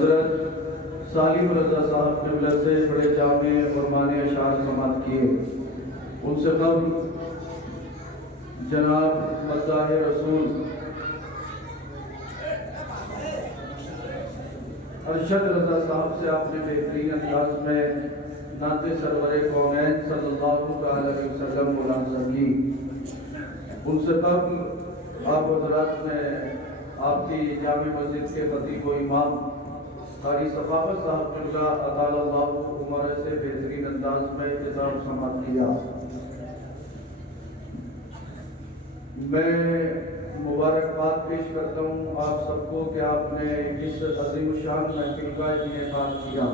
حضرت سالم رضا صاحب قبلہ سے بڑے جامع اور معنی اشعار سماعت کیے. ان سے قبل جناب مداح رسول ارشد رضا صاحب سے آپ نے بہترین انداز میں نعت سرور کونین صلی اللہ علیہ وسلم ملازم کی. ان سے قبل آپ حضرات نے آپ کی جامع مسجد کے خطیب و امام قاری سخاوت صاحب قبلہ اطال اللہ عمر سے بہترین انداز میں خطاب سماعت کیا. میں مبارکباد پیش کرتا ہوں آپ سب کو کہ آپ نے اس عظیم الشان محفل کا انعقاد کیا.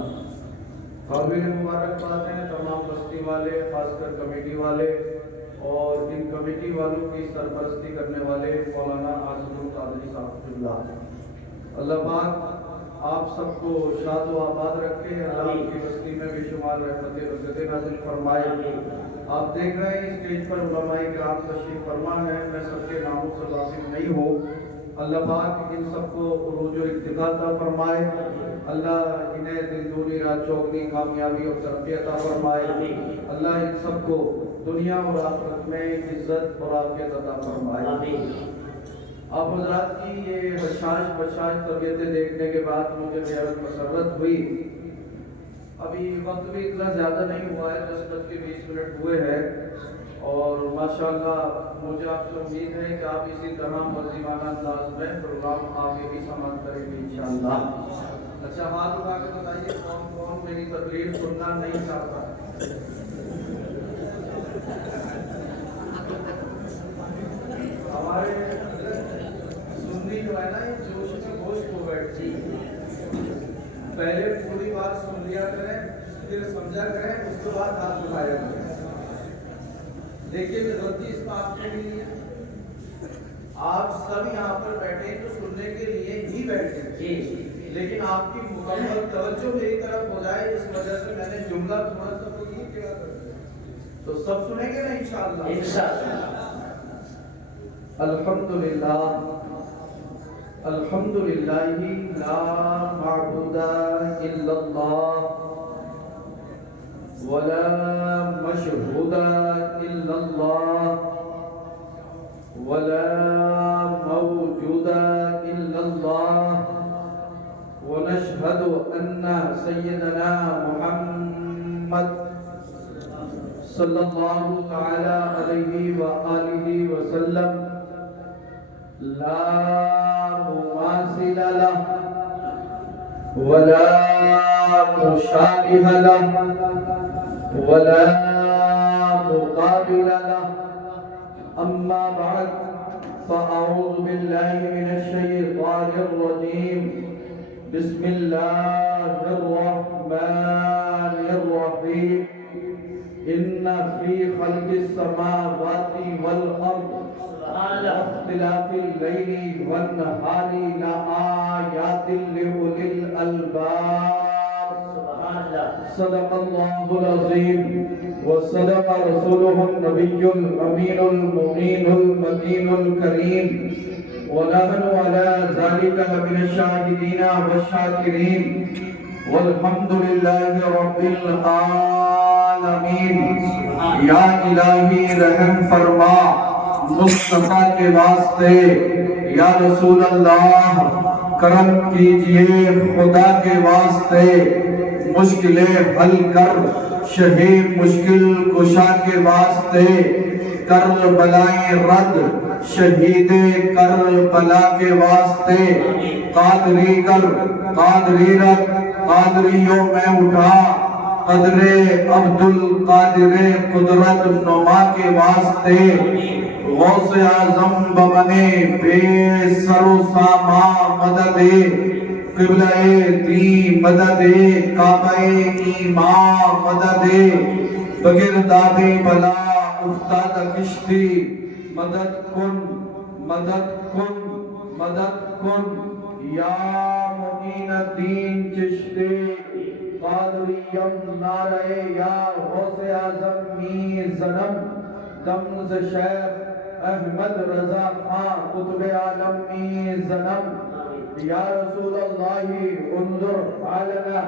قابل مبارکباد ہیں تمام بستی والے، خاص کر کمیٹی والے اور ان کمیٹی والوں کی سرپرستی کرنے والے مولانا عاصم القادری صاحب قبلہ. اللہ پاک آپ سب کو شاد و آباد رکھے، اللہ کی بستی میں بے شمار رحمتیں برکتیں نازل فرمائے. آپ دیکھ رہے ہیں اسٹیج پر علماء کرام تشریف فرما ہے، میں سب کے ناموں سے واقف نہیں ہوں. اللہ پاک ان سب کو عروج و ارتقاء عطا فرمائے. اللہ انہیں دن دونی رات چوگنی کامیابی اور ترقی عطا فرمائے. اللہ ان سب کو دنیا اور آخرت میں عزت اور عافیت عطا فرمائے. آپ حضرات کی یہ حشاش بشاش طبیعتیں دیکھنے کے بعد مجھے بہت مسرت ہوئی. ابھی وقت بھی اتنا زیادہ نہیں ہوا ہے، 10:20 ہوئے ہیں اور ماشاءاللہ مجھے آپ سے امید ہے کہ آپ اسی طرح ملزمانہ انداز میں پروگرام آگے بھی سماعت کریں گے انشاءاللہ. اچھا ہاتھ اٹھا کے بتائیے کون کون میری تقریر سننا نہیں چاہتا. ہمارے سننی جو ہے نا یہ جوش میں گوشت ہو بیٹھتی. پہلے پوری بات سن لیا کریں، پھر سمجھا کریں، اس کے بعد ہاتھ اٹھایا کریں. دیکھیے غلطی اس بات کے لیے آپ سب یہاں پر بیٹھے تو سننے کے لیے ہی بیٹھے، لیکن آپ کی مکمل توجہ میری طرف ہو جائے اس وجہ سے میں نے جملہ تھوڑا سا تو یہ کیا تو سب سنیں گے نا انشاءاللہ. الحمدللہ الحمدللہ لا معبود الا اللہ ولا مشہود الا اللہ ولا موجود الا اللہ ونشہد ان سیدنا محمد صلی اللہ تعالی علیہ وآلہ وسلم لا مماثل له ولا مشابه له ولا مقابل له. أما بعد فأعوذ بالله من الشيطان الرجيم. بسم الله الرحمن الرحيم. إن في خلق السماوات والأرض واختلاف الليل والنهار لآيات لأولي الألباب. صدق الله العظيم وصدق رسوله النبي الأمين المبين المتين الكريم ونحن على ذلك من الشاهدين والشاكرين والحمد لله رب العالمين. یا الہی رحم فرما مصطفیٰ کے واسطے، یا رسول اللہ کرم کیجئے خدا کے واسطے. مشکلیں حل کر شہی مشکل کشا کے واسطے. کربلائیں رد شہید کربلا کے واسطے. قادری کر قادری رد قادریوں میں اٹھا. قدر عبدالقادر قدرت نما کے واسطے. غوث اعظم بمنے بے سر و ساما مدد قبلہ دی مدد کعبہ ایمان مدد بگرداب بلا افتاد کشتی. مدد کن مدد کن مدد کن یا معین الدین چشتی. قادریم نعرہ یا غوث اعظم می زنم دمز شیخ احمد رضا خان قطب عالم می زنم یا رسول اللہ انظر حالنا،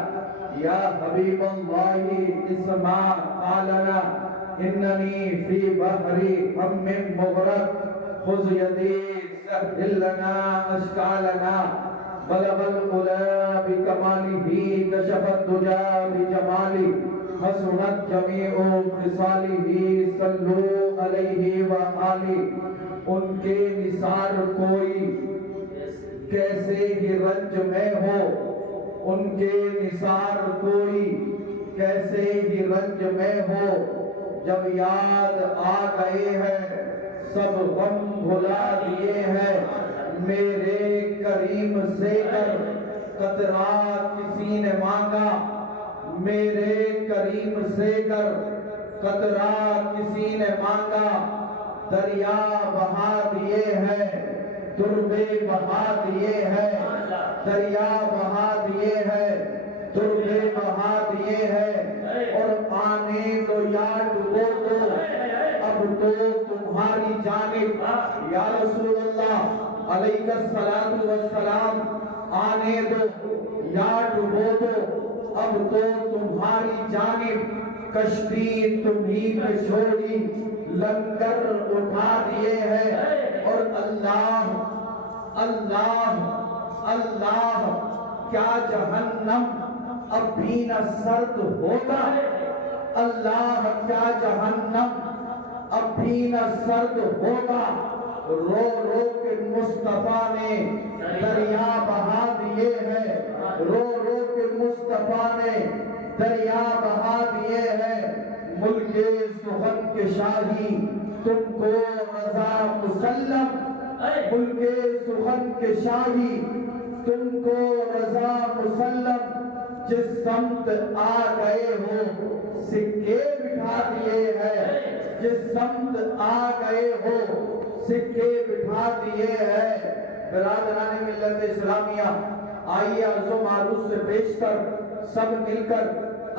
یا حبیب اللہ اسمع قالنا، اننی فی بحر غم مغرق خذ یدی سهل لنا اشکالنا، بلغ العلا بکمالہ کشف الدجا بجمالہ، حسنت جمیع خصالہ صلو علیہ وآلہ۔ ان کے نثار کوئی کیسے ہی رنج میں ہو، ان کے نثار کوئی کیسے ہی رنج میں ہو، جب یاد آ گئے ہیں سب غم بھلا دیے ہیں، میرے کریم سے گر قطرہ کسی نے مانگا، میرے کریم سے گر قطرہ کسی نے مانگا، دریا بہا دیے ہیں، تربے بہا دیے ہیں، دریا بہا دیے ہیں، تربے بہا دیے ہیں، اور آنے دو یا ڈبو دو اب تو تمہاری جانب، یا رسول اللہ علیہ الصلوۃ والسلام، آنے دو یا ڈبو دو اب تو تمہاری جانب، کشتی تمہیں پہ چھوڑی لنگر اٹھا دیے ہیں، اور اللہ اللہ اللہ کیا جہنم اب بھی نہ سرد ہوگا، اللہ کیا جہنم اب بھی نہ سرد ہوگا، رو رو کے مصطفیٰ نے دریا بہا دیے ہیں، رو رو کے مصطفیٰ نے دریا بہا دیے ہیں، ملک سخن کے شاہی تم کو رضا مسلم، ملک سخن کے شاہی تم کو رضا مسلم، جس سمت آ گئے ہو سکے بٹھا دیے ہیں، جس سمت آ گئے ہو سکے بٹھا دیے ہیں۔ برادران ملت اسلامیہ، آئیے عرض و معروض سے پیش کر سب مل کر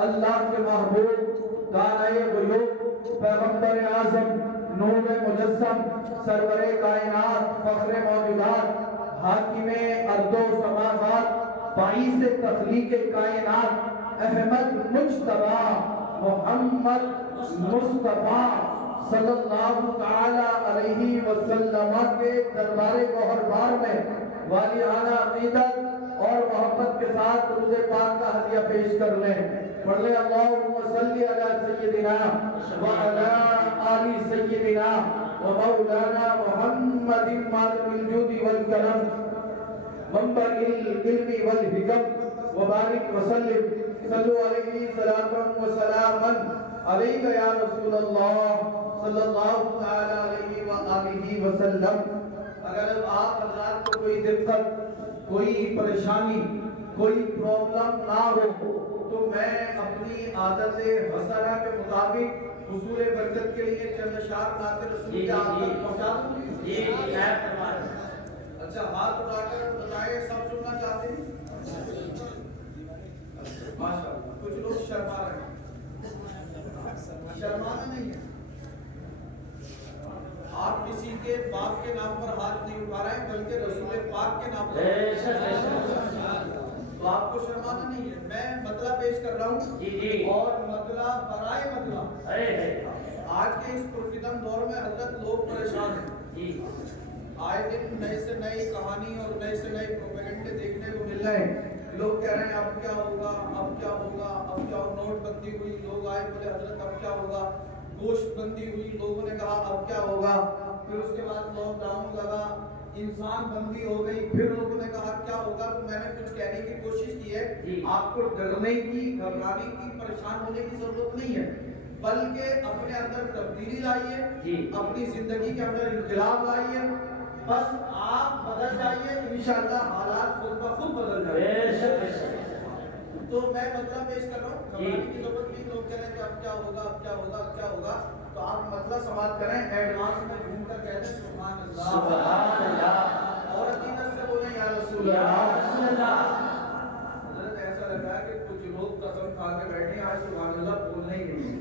اللہ کے محبوب دانائے غیوب پیغمبر اعظم نور مجسم سرور کائنات فخر موجودات حاکم ارض و سماوات باعث تخلیق کائنات احمد مجتبی محمد مصطفیٰ صلی اللہ تعالی علیہ وسلم کے دربار گوہربار میں والیانہ عقیدت اور محبت کے ساتھ درود پاک کا ہدیہ پیش کر لیں۔ پڑھ لیں اللہم صلی علی سیدنا وعلی آل سیدنا ومولانا محمد مالک الجود والکرم منبع العلم والحکم وبارک وسلم، صلو علیہ صلاۃ وسلاما علیک یا رسول اللہ صلی اللہ تعالی علیہ وآلہ وسلم۔ اگر آپ حضرات کو کوئی دقت، کوئی پریشانی، کوئی پرابلم نہ ہو تو میں اپنی عادت حسنہ کے مطابق حصول برکت کے لیے چند اشعار نعت رسول کے آپ تک پہنچا دوں۔ جی اچھا، ہاتھ اٹھا کر بتائیں، سب سننا چاہتے ہیں؟ ماشاءاللہ، کچھ لوگ شرما رہے ہیں، شرمانا نہیں ہے۔ آپ کسی کے باپ کے نام پر ہاتھ نہیں اٹھا رہے ہیں بلکہ رسول پاک کے نام پر، تو آپ کو شرمانا نہیں ہے۔ میں مطلع پیش کر رہا ہوں اور مطلع برائے مطلع۔ آج کے اس پرفتن دور میں حضرت لوگ پریشان ہیں، آئے دن نئے سے نئی کہانی اور نئے سے نئے پروپیگنڈے دیکھنے کو مل رہے ہیں۔ لوگ کہہ رہے ہیں اب کیا ہوگا، اب کیا ہوگا، اب کیا ہوگا، نوٹ بندی ہوئی، لوگ آئے بولے حضرت اب کیا ہوگا، گوشت بندی ہوئی، لوگوں نے کہا اب کیا ہوگا، پھر اس کے بعد لاک ڈاؤن لگا، انسان بندی ہو گئی، پھر لوگوں نے کہا کیا ہوگا۔ تو میں نے کچھ کہنے کی کوشش کی ہے، آپ کو ڈرنے کی، گھبرانے کی، پریشان ہونے کی ضرورت نہیں ہے، بلکہ اپنے اندر تبدیلی لائیے، اپنی زندگی کے اندر انقلاب لائیے، بس آپ بدل جائیے، انشاءاللہ حالات خود بخود بدل جائیں۔ تو میں مطلب پیش کر رہا ہوں، گھبرانے کی ضرورت نہیں۔ لوگ کہہ رہے ہیں کہ اب کیا ہوگا، اب کیا ہوگا، اب کیا ہوگا، تو آپ مطلب سماعت کریں، ایڈوانس میں گھوم کر کہتے ہیں سبحان اللہ، سبحان اللہ، اور عقیدت سے بولیں یا رسول اللہ۔ حضرت ایسا لگ رہا ہے کہ کچھ لوگ قسم کھا کے بیٹھے ہیں آج سبحان اللہ بولنا ہی نہیں ہے۔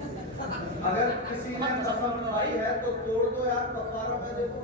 اگر کسی نے قسم کھائی ہے تو توڑ دو یار، کفارہ میں دیکھو۔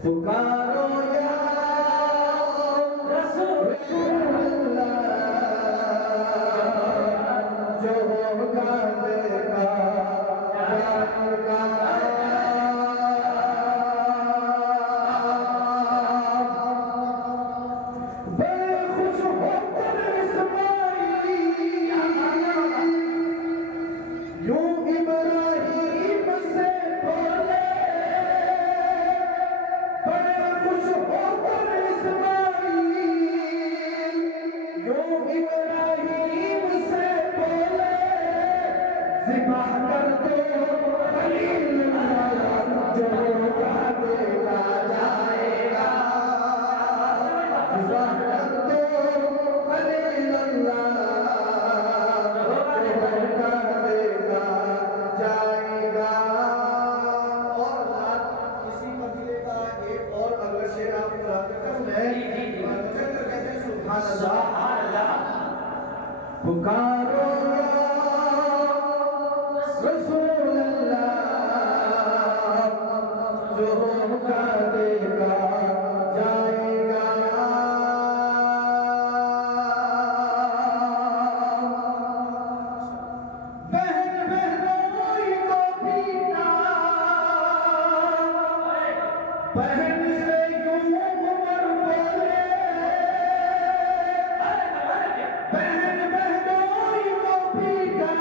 پکارو یا رسول اللہ جو ہوگا دیکھا جائے گا بڑے خوش ہو کر اسماعیل یوں ابراہیم سے بولے بڑے خوش ہو کر اسماعیل یوں ابراہیم سے بولے ذبح کر دو خلیل اللہ جو ہوگا دیکھا جائے گا ذبح کر دو خلیل اللہ جو ہوگا دیکھا جائے گا اور اسی قبیلے کا ایک اور اگر شعر آپ کو یاد کرتا ہوں میں کہتے ہیں سبحان اللہ پکارو یا رسول اللہ جو ہوگا دیکھا جائے گا بہن بہنوئی کو پیٹا بہن سے یوں عمر بولے بہن بہنوئی کو پیٹا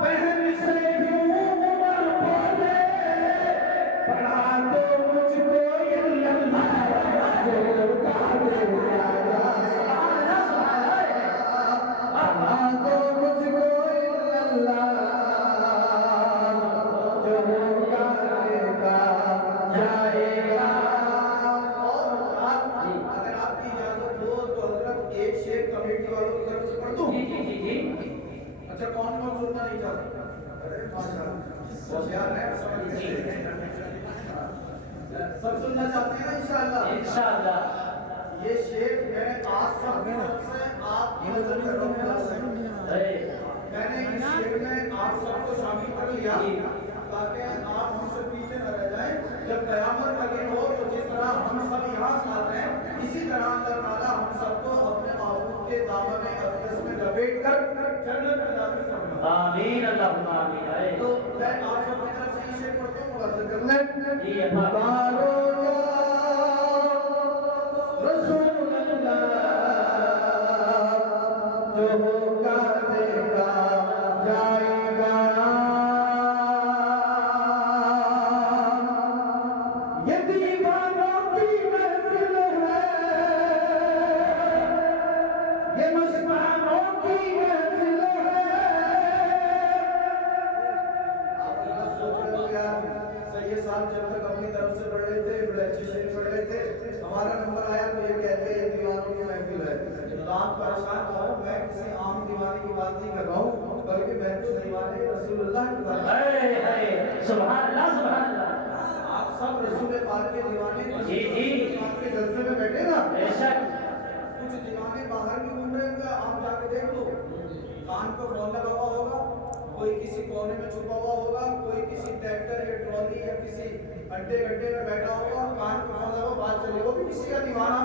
بہن سے یوں عمر بولے پڑھا دو مجھ کو اللہ جو ہوگا دیکھا جائے پڑھا دو مجھ کو اللہ جو ہوگا دیکھا جائے گا اور اگر آپ کی اجازت ہو تو حضرت ایک شعر کمیٹی والوں کی طرف سے پڑھ دوں اچھا کون کون سننا نہیں چاہتا ہوشیار ہے سب سننا چاہتے ہیں انشاءاللہ یہ شعر میں نے آج سب کی طرف سے آپ کی نظر میں میں نے اس شعر میں آپ سب کو شامل کر لیا تاکہ آپ ہم سے پیچھے نہ رہ جائیں جب قیامت کا دن ہو تو جس طرح ہم سب یہاں ساتھ ہیں اسی طرح اللہ تعالیٰ ہم سب کو اپنے معبود کے دامن اقدس میں لپیٹ کر جنت میں داخل فرمائے آمین اللہم آمین تو میں آپ سب کی طرف سے یہ شعر پڑھتا ہوں ملاحظہ کر لیں پکارو یا رسول اللہ جو ہوگا دیکھا جائے گا یہ دیوانوں کی محفل ہے یہ مستانوں کی محفل ہے آپ ذرا سوچ رہے ہو یار سید صاحب جب تک اپنی طرف سے پڑھ رہے تھے بڑے اچھے شعر پڑھ رہے تھے ہمارا نمبر آیا تو یہ کہتے ہیں یہ دیوانوں کی محفل ہے تو آپ پریشان نہ ہو میں کسی عام دیوانے کی بات نہیں کر رہا ہوں بلکہ میں تو دیوانے رسول اللہ کی بات کر رہا ہوں سبحان اللہ آپ سب رسول پاک کے دیوانے جی آپ کے جلسے میں بیٹھے نا بے شک کچھ دیوانے باہر بھی گھوم رہے ہوں گے آپ جا کے دیکھ لو کان کو فون لگا ہوا ہوگا کوئی کسی کونے میں چھپا ہوا ہوگا کوئی کسی ٹریکٹر یا ٹرالی یا کسی اڈے گڈے میں بیٹھا ہوگا کان کو فون لگا بات چلے وہ بھی کسی کا دیوانہ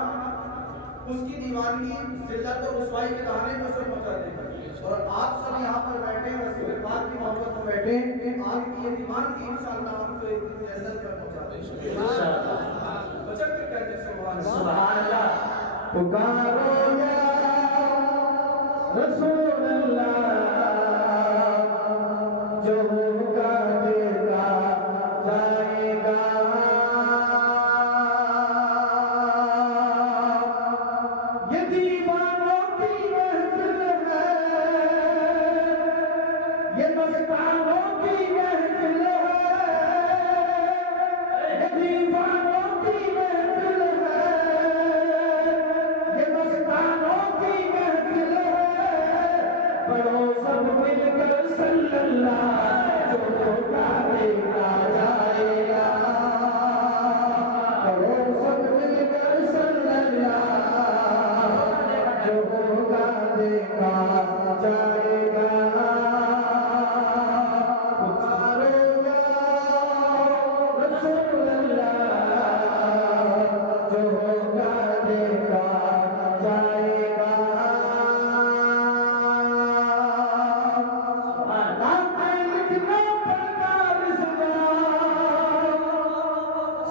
اس کی دیوانگی ذلت اور رسوائی کے دہانے میں سب پہنچا دے گا اور آپ سب یہاں پر بیٹھے رسول پاک کی محبت میں بیٹھے آپ کی یہ دیوانگی انشاءاللہ آپ کو ایک دن جنت میں پہنچا دے گا انشاءاللہ بچہ کے کہتے ہیں سبحان اللہ پکارو یا رسول اللہ جو ہوگا دیکھا جائے گا یہ دیوانوں کی محفل ہے یہ مستانوں کی محفل ہے یہ دیوانوں کی محفل ہے یہ مستانوں کی محفل ہے پڑھو سب مل کر صلی اللہ جو ہوگا دیکھا جائے گا پڑھو سب مل کر صلی اللہ جو ہوگا دیکھا جائے گا پکارو یا رسول اللہ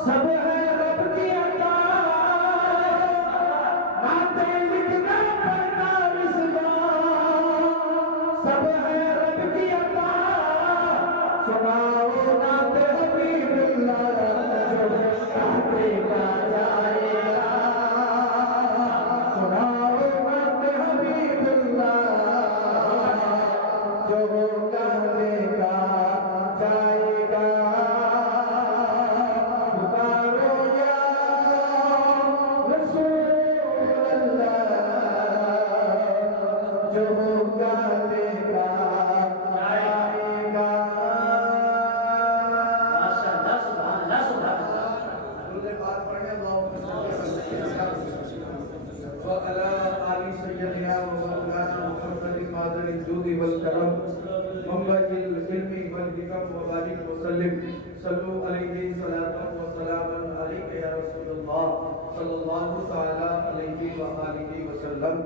سب ہے رب کی عطا نعتیں لکھنا پڑھنا رضوان سب ہے رب کی عطا سناؤ نعت حبیب اللہ جو کہتے گا جائے گا سناؤ نعت حبیب اللہ جو کہتے گا جائے گا پکارو یا رسول اللہ جو کہتے گا جائے گا ماشاءاللہ سبحان اللہ سبحان اللہ درود پاک پڑھنے وعلى آل سيدنا ومولانا محمد مادر الجود والكرم منبع العلم والحكم وبارك وسلم صلوا عليه صلاة وسلاما عليك يا رسول الله صلی اللہ تعالی علیہ وآلہ وسلم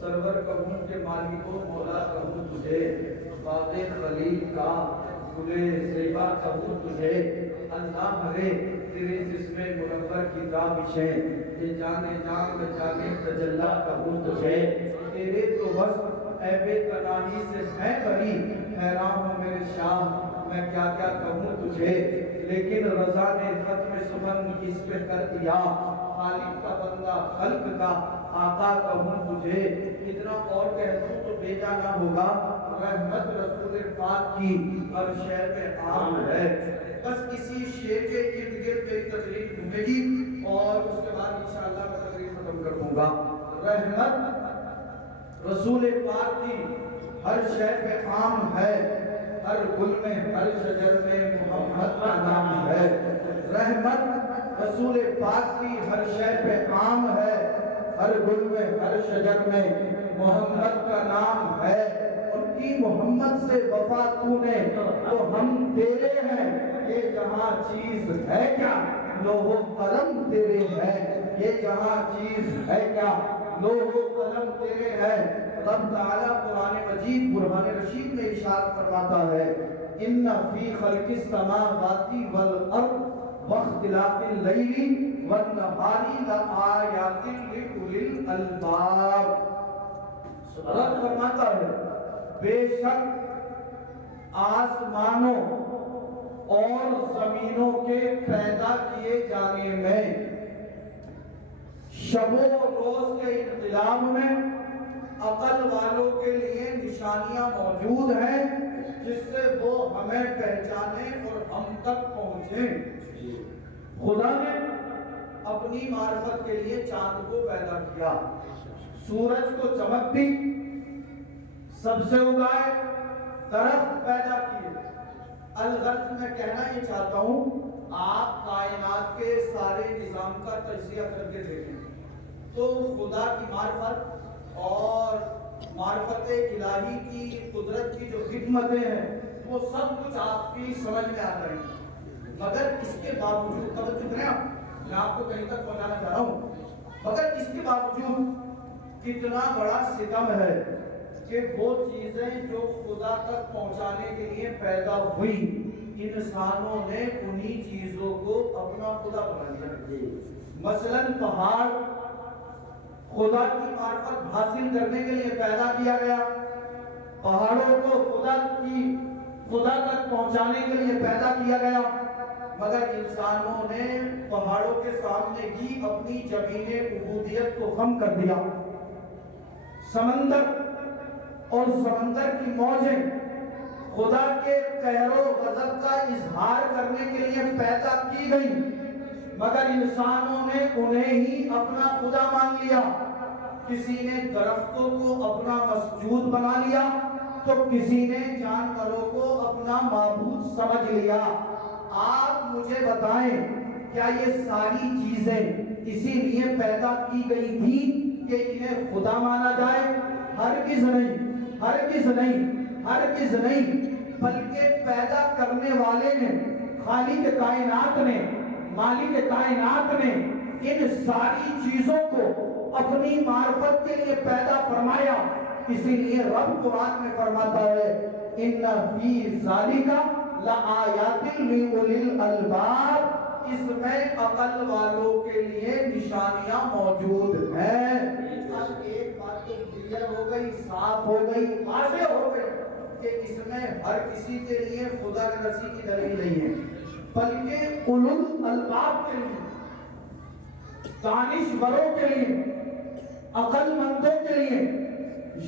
سرور کہوں کے مالک و مولا کہوں تجھے باغ خلیل کا گلے زیبا کہوں تجھے اللہ ہرے تیرے جسم منور کی تابشیں یہ جانے جان بچانے تجلہ کہوں تجھے تیرے تو وصف اے بے تناہی سے ہے بری حیران ہوں میرے شاہ میں کیا کیا کہوں تجھے لیکن رضا نے ختم سخن اس پہ کر دیا خالق کا بندہ خلق کا آقا کہوں تجھے اتنا اور کہہ دوں تو بھیجا نہ ہوگا رحمت رسول پاک کی ہر شہر میں عام ہے بس اسی شعر کے ارد گرد میری تقریر گھومے گی اور اس کے بعد انشاءاللہ میں تقریر ختم کر دوں گا رحمت رسول پاک کی ہر شہر میں عام ہے ہر گل میں ہر شجر میں محمد کا نام ہے رحمت رسول پاک کی ہر شے پہ عام ہے ہر گل میں ہر شجر میں محمد کا نام ہے اور کی محمد سے وفا تو نے تو ہم تیرے ہیں یہ جہاں چیز ہے کیا لوح و قلم تیرے ہیں یہ جہاں چیز ہے کیا لوح و قلم تیرے ہیں رب تعالیٰ قرآن مجید برہان رشید میں ارشاد فرماتا ہے ان فی خلق السماوات والارض واختلاف اللیل والنہار لآیات لأولی الالباب رب فرماتا ہے بے شک آسمانوں اور زمینوں کے پیدا کیے جانے میں شب و روز کے انقلاب میں عقل والوں کے لیے نشانیاں موجود ہیں جس سے وہ ہمیں پہچانے اور ہم تک پہنچیں خدا نے اپنی معرفت کے لیے چاند کو پیدا کیا سورج کو چمک دی سب سے اگائے درخت پیدا کیے الغرض میں کہنا یہ چاہتا ہوں آپ کائنات کے سارے نظام کا تجزیہ کر کے دیکھیں تو خدا کی معرفت اور معرفت الہی کی قدرت کی جو حکمتیں ہیں وہ سب کچھ آپ کی سمجھ میں آ رہی ہیں مگر اس کے باوجود توجہ کریں میں آپ کو کہیں تک پہنچانا چاہ رہا ہوں مگر اس کے باوجود کتنا بڑا ستم ہے کہ وہ چیزیں جو خدا تک پہنچانے کے لیے پیدا ہوئی انسانوں نے انہی چیزوں کو اپنا خدا بنا لیا مثلا پہاڑ خدا کی معرفت حاصل کرنے کے لیے پیدا کیا گیا پہاڑوں کو خدا تک پہنچانے کے لیے پیدا کیا گیا مگر انسانوں نے پہاڑوں کے سامنے ہی اپنی زمین عبودیت کو خم کر دیا سمندر اور سمندر کی موجیں خدا کے قہر و غضب کا اظہار کرنے کے لیے پیدا کی گئی مگر انسانوں نے انہیں ہی اپنا خدا مان لیا کسی نے درختوں کو اپنا مسجود بنا لیا تو کسی نے جانوروں کو اپنا معبود سمجھ لیا آپ مجھے بتائیں کیا یہ ساری چیزیں اسی لیے پیدا کی گئی تھی کہ انہیں خدا مانا جائے ہرگز نہیں ہرگز نہیں ہرگز نہیں بلکہ پیدا کرنے والے نے خالق کائنات نے مالک کائنات نے ان ساری چیزوں کو اپنی معرفت کے لیے پیدا فرمایا اسی لیے رب قرآن میں فرماتا ہے ان فی ذالک لآیات لأولی الالباب اس میں عقل والوں کے لیے نشانیاں موجود ہیں۔ اب ایک بات تو کلیئر ہو گئی، صاف ہو گئی، واضح ہو گئی کہ اس میں ہر کسی کے لیے خدا رسی کی دلیل نہیں ہے، بلکہ اولو الالباب کے لیے، دانشوروں کے لیے، عقل مندوں کے لیے،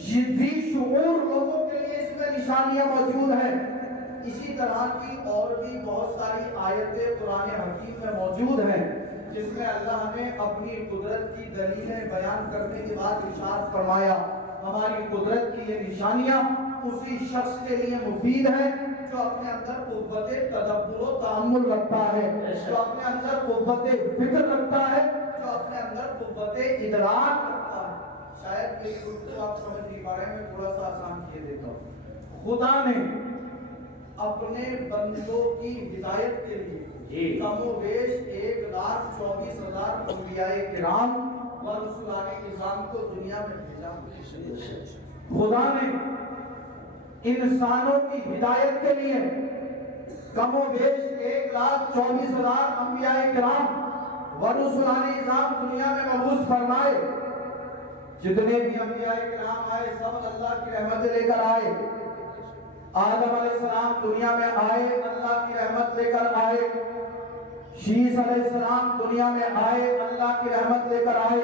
ذی شعور لوگوں کے لیے اس میں نشانیاں موجود ہیں۔ اسی طرح کی اور بھی بہت ساری آیتیں قرآن حکیم میں موجود ہیں جس میں اللہ نے اپنی قدرت کی دلیلیں بیان کرنے کے بعد ارشاد فرمایا ہماری قدرت کی یہ نشانیاں اسی شخص کے لیے مفید ہیں جو اپنے اندر قوت تدبر و تأمل رکھتا ہے، جو اپنے اندر قوت فکر رکھتا ہے، جو اپنے اندر قوت ادراک رکھتا ہے۔ شاید میری گفتگو آپ سمجھ نہیں پا رہے ہیں، میں تھوڑا سا آسان کیے دیتا ہوں۔ خدا نے اپنے بندوں کی ہدایت کے لیے کم و بیش 1,24,000 انبیاء کرام اور رسولان نظام کو دنیا میں بھیجا۔ خدا نے انسانوں کی ہدایت کے لیے کم و بیش 1,24,000 انبیاء کرام اور رسولان نظام دنیا میں مبعوث فرمائے۔ جتنے بھی انبیاء کرام آئے سب اللہ کی رحمت لے کر آئے۔ آدم علیہ السلام دنیا میں آئے، اللہ کی رحمت لے کر آئے۔ شیس علیہ السلام دنیا میں آئے، اللہ کی رحمت لے کر آئے۔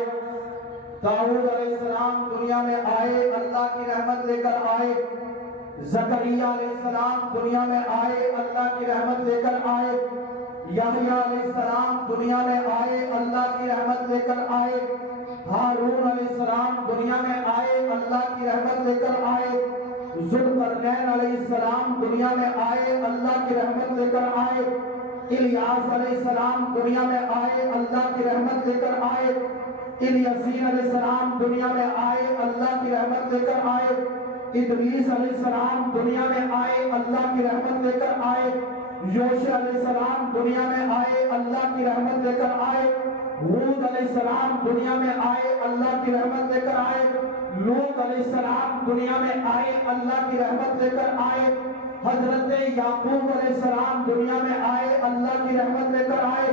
داؤد علیہ السلام دنیا میں آئے، اللہ کی رحمت لے کر آئے۔ زکریا علیہ السلام دنیا میں آئے، اللہ کی رحمت لے کر آئے۔ یحییٰ علیہ السلام دنیا میں آئے، اللہ کی رحمت لے کر آئے۔ ہارون علیہ السلام دنیا میں آئے، اللہ کی رحمت لے کر آئے۔ ذوالقرنین علیہ السلام دنیا میں آئے، اللہ کی رحمت لے کر آئے۔ الیاس علیہ السلام دنیا میں آئے، اللہ کی رحمت لے کر آئے۔ الیاسین علیہ السلام دنیا میں آئے، اللہ کی رحمت لے کر آئے۔ ادریس علیہ السلام دنیا میں آئے، اللہ کی رحمت لے کر آئے۔ یوشع علیہ السلام دنیا میں آئے، اللہ کی رحمت لے کر آئے۔ ہود علیہ السلام دنیا میں آئے، اللہ کی رحمت لے کر آئے۔ لوط علیہ السلام دنیا میں آئے، اللہ کی رحمت لے کر آئے۔ حضرت یعقوب علیہ السلام دنیا میں آئے، اللہ کی رحمت لے کر آئے۔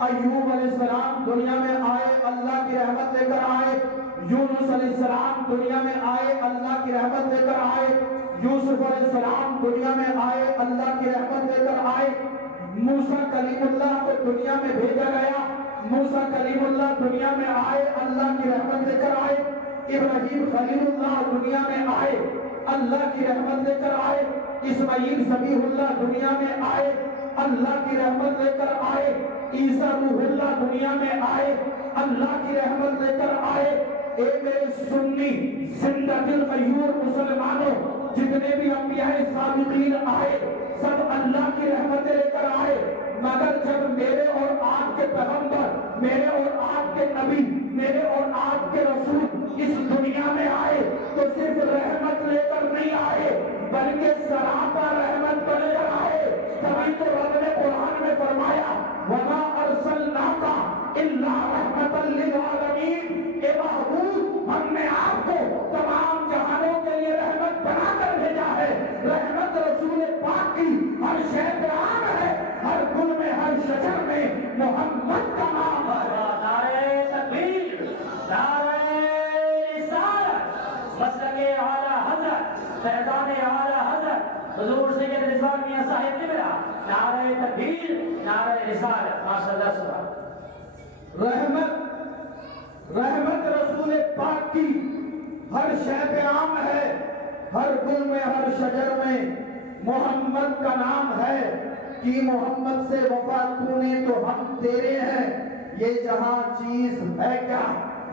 ایوب علیہ السلام دنیا میں آئے، اللہ کی رحمت لے کر آئے۔ یونس علیہ السلام دنیا میں آئے، اللہ کی رحمت لے کر آئے۔ یوسف علیہ السلام دنیا میں آئے، اللہ کی رحمت لے کر آئے۔ موسیٰ کلیم اللہ کو دنیا میں بھیجا گیا، موسیٰ کلیم اللہ دنیا میں آئے، اللہ کی رحمت لے کر آئے۔ ابراہیم خلیل اللہ دنیا میں آئے، اللہ کی رحمت لے کر آئے۔ اسماعیل ذبیح اللہ دنیا میں آئے، اللہ کی رحمت لے کر آئے۔ عیسیٰ روح اللہ دنیا میں آئے، اللہ کی رحمت لے کر آئے۔ اے میرے سنی زندہ دل غیور مسلمانوں، جتنے بھی انبیاء سابقین آئے سب اللہ کی رحمت لے کر آئے، مگر جب میرے اور آپ کے پیغمبر، میرے اور آپ کے نبی، میرے اور آپ کے رسول اس دنیا میں آئے تو صرف رحمت لے کر نہیں آئے بلکہ سراپا رحمت بن کر آئے۔ تبھی تو رب نے قرآن میں فرمایا وَمَا أَرْسَلْنَاكَ إِلَّا رَحْمَةً لِلْعَالَمِينَ، اے محبوب ہم نے آپ کو تمام جہانوں کے لیے رحمت بنا کر بھیجا ہے۔ رحمت رسول پاک کی ہر شے پہ عام ہے، ہر گل میں ہر شجر میں محمد کا نام ہے۔ نعرہ تکبیر، نعرہ رسالت، مسلک اعلیٰ حضرت، فیضان اعلیٰ حضرت حضور سید رضوان میاں صاحب قبلہ، نعرہ تکبیر، نعرہ رسالت، ماشاءاللہ سبحان۔ رحمت رسول پاک کی ہر شے پہ عام ہے، ہر گل میں ہر شجر میں محمد کا نام ہے کہ محمد سے وفا تو نے تو ہم تیرے ہیں، یہ جہاں چیز ہے کیا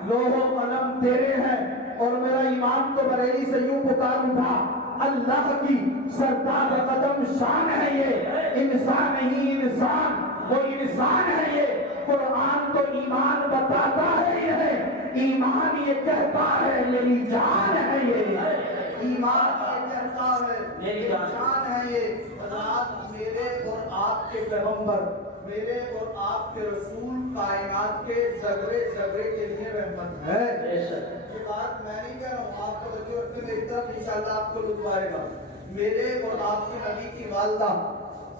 لوح و قلم تیرے ہیں۔ اور میرا امام تو بریلی سے یوں پکار اٹھا اللہ کی سرتاج قدم شان ہے یہ، انسان نہیں انسان، وہ انسان ہے یہ۔ قرآن تو ایمان بتاتا ہے یہ، ایمان یہ کہتا ہے میری جان ہے یہ، ایمان یہ کہتا ہے میری جان ہے یہ۔ حضرات میرے اور آپ کے پیغمبر، میرے اور آپ کے رسول کائنات کے ذرے ذرے کے لیے رحمت ہے۔ یہ بات میں نہیں کہہ رہا ہوں، آپ کو بچے رکھتے میری طرف انشاءاللہ آپ کو لطف آئے گا۔ میرے اور آپ کے نبی کی والدہ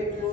1-2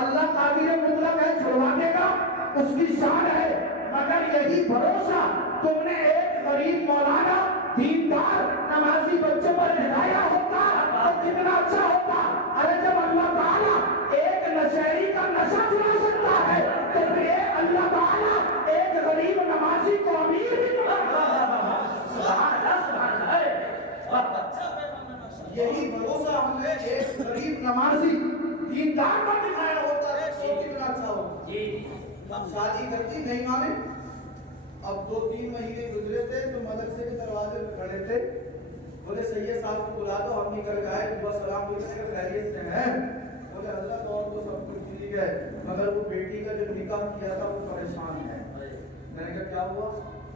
اللہ قادر مطلق ہے، چھڑوا دے گا، اس کی شان ہے، مگر یہی بھروسہ تم نے ایک غریب مولانا دیندار نمازی بچے پر لگایا ہوتا اور کتنا اچھا ہوتا۔ ارے جب اللہ تعالیٰ ایک نشہری کا نشہ چھڑا سکتا ہے تو پھر اللہ تعالیٰ ایک غریب نمازی کو امیر بھی بنا یہی بھروسہ ہم نے ایک غریب نمازی دیندار پر دکھایا ہوتا ہے تو کتنا اچھا ہوتا۔ ہم شادی کرتی نہیں مانے، اب 2-3 مہینے گزرے تھے تو مدرسے کے دروازے پہ کھڑے تھے، بولے سید صاحب کو بلا دو، ہم نکل گئے، دعا سلام پوچھنے کے خیریت سے ہیں؟ بولے حضرت اور تو سب کچھ ٹھیک ہے مگر وہ بیٹی کا جو نکاح کیا تھا وہ پریشان ہے۔ میں نے کہا کیا ہوا؟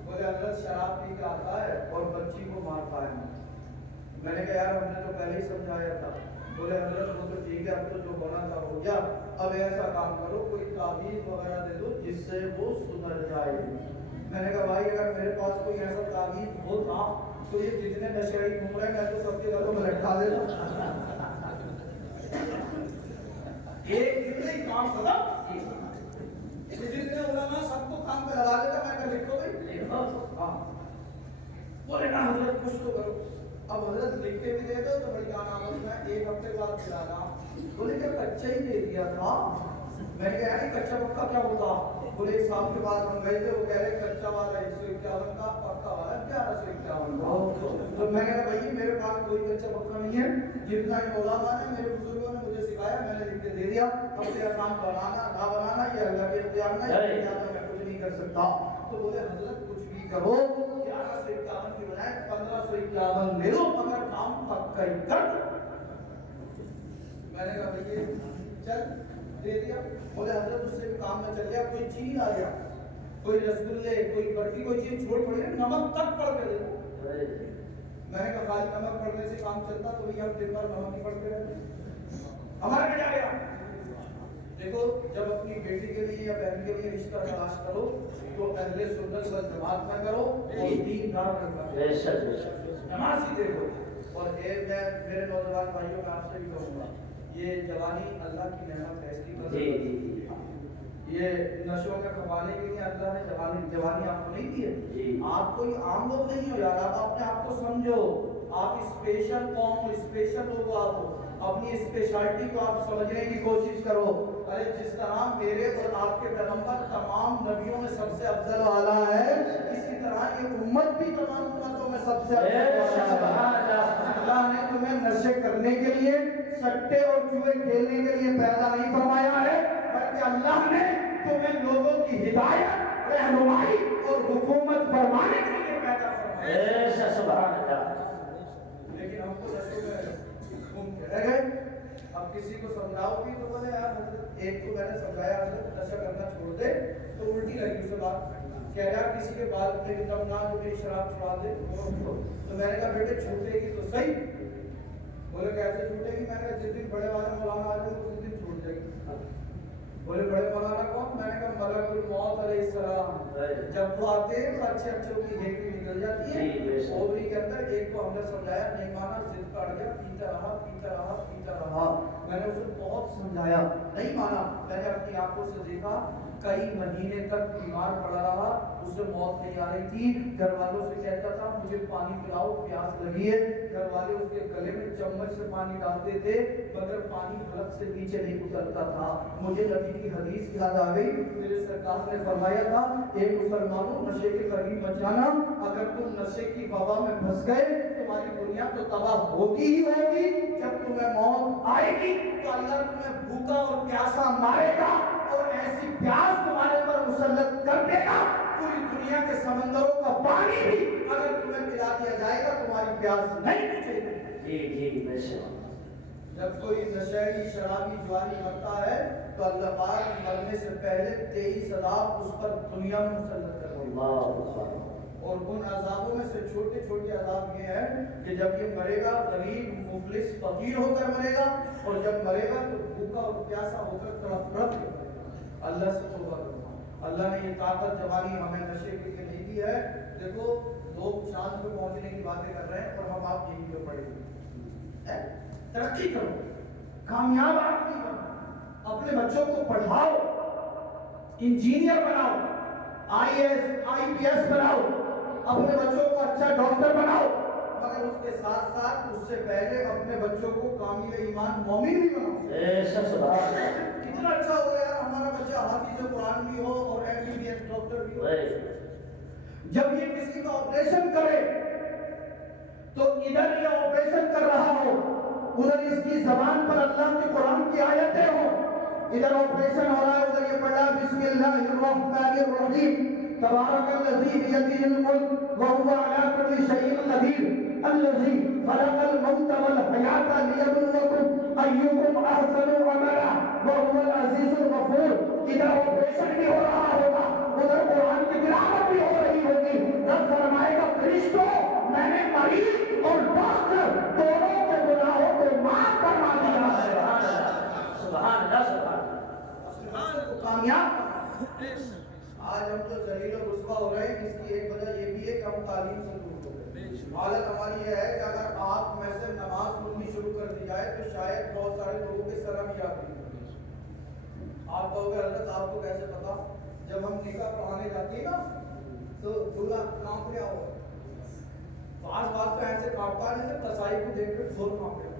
بولے حضرت شراب پی کے آتا ہے اور بچی کو مارتا ہے۔ میں نے کہا یار ہم نے تو پہلے ہی سمجھایا تھا۔ بولے حضرت وہ تو ٹھیک ہے، اب تو جو ہونا تھا ہو گیا، اب ایسا کام کرو کوئی تعویذ وغیرہ دے دو جس سے وہ سدھر جائے۔ میں نے کہا بھائی اگر میرے پاس کوئی ایسا تعویذ ہوتا تو یہ جتنے نشہری گھوم رہے ہیں میں تو سب کے گھروں میں لٹکا دیتا۔ ایک کتنے کام کرا، جتنے علماء سب کو کام پہ لگا دیتا۔ میں کہا لکھو بھائی، ہاں بولے نا حضرت کچھ تو کرو۔ اب حضرت لکھ کے بھی دے دو تو بڑی جانا میں 1 ہفتے بعد دلانا۔ بولے کہ کچا ہی دے دیا تھا۔ میں نے کہا کچا پکا کیا ہوتا؟ بولے ایک صاحب کے بعد ہم گئے تھے، وہ کہہ رہے کچا والا 151 کا، پکا والا 1151 کا۔ تو میں نے کہا بھائی میرے پاس کوئی کچا پکا نہیں ہے، جتنا علماء نے میرے بزرگوں نے مجھے سکھایا میں نے لکھ کے دے دیا۔ اب تیرا کام بنانا نہ بنانا یہ اللہ کے اختیار میں ہے، میں کچھ نہیں کر سکتا۔ تو بولے حضرت کچھ بھی کرو، 1151 کی بجائے 1551 لے لو مگر کام پکا ہی کر دو۔ میں نے کہا بھائی چل دے دیا۔ بولے حضرت اس سے بھی کام نہ چل گیا، کوئی چیز آ گیا، کوئی رسگلے کوئی برفی کوئی چیز چھوڑ پڑی، نمک تک پڑ کے دے دو۔ میں نے کہا خالی نمک پڑنے سے کام چلتا تو بھئی ہم دن بھر نمک نہیں پڑتے رہتے، ہمارا کیا گیا؟ دیکھو جب اپنی بیٹی کے لیے یا بہن کے لیے رشتہ تلاش کرو تو اہل سنت والجماعت نہ کرو اور دیندار نہ کرو، نمازی دیکھو۔ اور میں میرے نوجوان بھائیوں میں آپ سے بھی کہوں گا یہ جوانی اللہ کی نعمت ہے، اس کی قدر یہ نشوں میں کمانے کے لیے اللہ نے جوانی آپ کو نہیں دی ہے۔ آپ کوئی عام لوگ نہیں ہو یار، آپ اپنے آپ کو سمجھو، آپ اسپیشل قوم اسپیشل لوگ ہو، آپ اپنی اسپیشلٹی کو آپ سمجھنے کی کوشش کرو۔ ارے جس طرح میرے اور آپ کے پیغمبر تمام نبیوں میں سب سے افضل والا ہے، اسی طرح یہ امت بھی تمام امتوں میں سب سے افضل والا ہے۔ اللہ نے تمہیں نشے کرنے کے لیے سٹے اور جوئے کھیلنے کے لیے پیدا نہیں فرمایا ہے، بلکہ اللہ نے تمہیں لوگوں کی ہدایت رہنمائی اور حکومت فرمانے کے لیے پیدا فرمایا۔ سبحان اللہ۔ لیکن ہم کو نشے میں گھوم کے رہ گئے۔ اب کسی کو سمجھاؤ بھی تو بولے یار حضرت ایک تو میں نے سمجھایا حضرت نشہ کرنا چھوڑ دے تو الٹی لگی اسے بات، کہہ رہا کسی کے بال میری دم نہ جو میری شراب چھڑا دے۔ تو میں نے کہا بیٹے چھوٹے گی تو صحیح۔ بولے کیسے چھوٹے گی؟ میں نے کہا جس دن بڑے والے مولانا آ جائیں اس دن چھوٹ جائے گی۔ بولے بڑے مولانا کون؟ میں نے کہا ملک الموت علیہ السلام، جب وہ آتے ہیں تو اچھے اچھوں کی گھیٹی نکل جاتی ہے اوبری کے اندر۔ ایک کو ہم نے سمجھایا نہیں مانا، ضد کر گیا، پیتا رہا پیتا رہا پیتا رہا۔ میں نے اسے بہت سمجھایا، نہیں مانا۔ میں نے اپنی آنکھوں سے دیکھا کئی مہینے تک بیمار پڑا رہا، اسے موت نہیں آ رہی تھی۔ گھر والوں سے کہتا تھا مجھے پانی پلاؤ پیاس لگی ہے، گھر والے اس کے گلے میں چمچ سے پانی ڈالتے تھے مگر پانی حلق سے نیچے نہیں اترتا تھا۔ مجھے نبی کی حدیث یاد آ گئی، میرے سرکار نے فرمایا تھا اے مسلمانوں نشے کے قریب مت جانا، اگر تم نشے کی وبا میں پھنس گئے تمہاری دنیا تو تباہ ہوگی ہی ہوگی۔ جب تمہیں موت آئے گی تو اللہ تمہیں بھوکا اور پیاسا مارے گا اور ایسی پیاس تمہارے پر مسلط کر دے گا پوری دنیا کے سمندروں کا پانی بھی اگر تمہیں پلا دیا جائے گا تمہاری پیاس نہیں بجھے گی۔ جب کوئی نشیڑی شرابی جوانی مرتا ہے تو اللہ پاک مرنے سے پہلے 23 عذاب اس پر دنیا میں مسلط کر دے گا۔ اور ان عذابوں میں سے چھوٹے چھوٹے عذاب یہ ہے کہ جب یہ مرے گا غریب مفلس فقیر ہو کر مرے گا، اور جب مرے گا تو بھوکا اور پیاسا ہو کر تڑپ تڑپ کے مرے گا۔ اللہ سے توبہ کرو، اللہ نے یہ طاقت جوانی ہمیں نشے کے لیے نہیں دی ہے۔ دیکھو لوگ چاند پہ پہنچنے کی باتیں کر رہے ہیں اور ہم آپ یہیں پہ پڑے ہوئے۔ ترقی کرو، کامیاب آدمی بنو، اپنے بچوں کو پڑھاؤ، انجینئر بناؤ، IAS IPS بناؤ، اپنے بچوں کو اچھا ڈاکٹر بناؤ، مگر اس کے ساتھ ساتھ اس سے پہلے اپنے بچوں کو کامل ایمان مومن بھی بناؤ۔ کتنا اچھا ہو یار ہمارا بچہ حافظ قرآن بھی ہو اور MBBS ڈاکٹر بھی ہو۔ جب یہ کسی کا آپریشن کرے تو ادھر یہ آپریشن کر رہا ہو، ادھر اس کی زبان پر اللہ کے قرآن کی آیتیں ہوں، ادھر آپریشن ہو رہا ہے ادھر یہ پڑھ رہا ہے بسم اللہ الرحمن الرحیم تبارک الذی بیدہ الملک وہو علی کل شیء قدیر الذی خلق الموت والحیاۃ لیبلوکم ایکم احسن عملا وہو العزیز الغفور۔ ادھر آپریشن بھی ہو رہا ہوگا، ادھر قرآن کی تلاوت بھی ہو رہی ہوگی، رب فرمائے گا فرشتوں میں نے مریض اور ڈاکٹر دونوں کے گناہوں کو معاف کروا دیا ہے۔ سبحان اللہ سبحان اللہ۔ کامیاب آج ہم جو ذلیل و رسوا ہو رہے ہیں، اس کی ایک وجہ یہ بھی ہے کہ ہم تعلیم سے دور ہو گئے۔ حالت ہماری یہ ہے کہ اگر آپ میں سے نماز پڑھنی شروع کر دی جائے تو شاید بہت سارے لوگوں کے سر ہم یاد نہیں ہوگی۔ آپ کہو گے حضرت آپ کو کیسے پتا؟ جب ہم نکاح پڑھانے جاتے ہیں نا تو دلہا کانپ رہا ہو، بعض تو ایسے کانپتا ہے جیسے قصائی کو دیکھ کر ڈھول کانپ رہا۔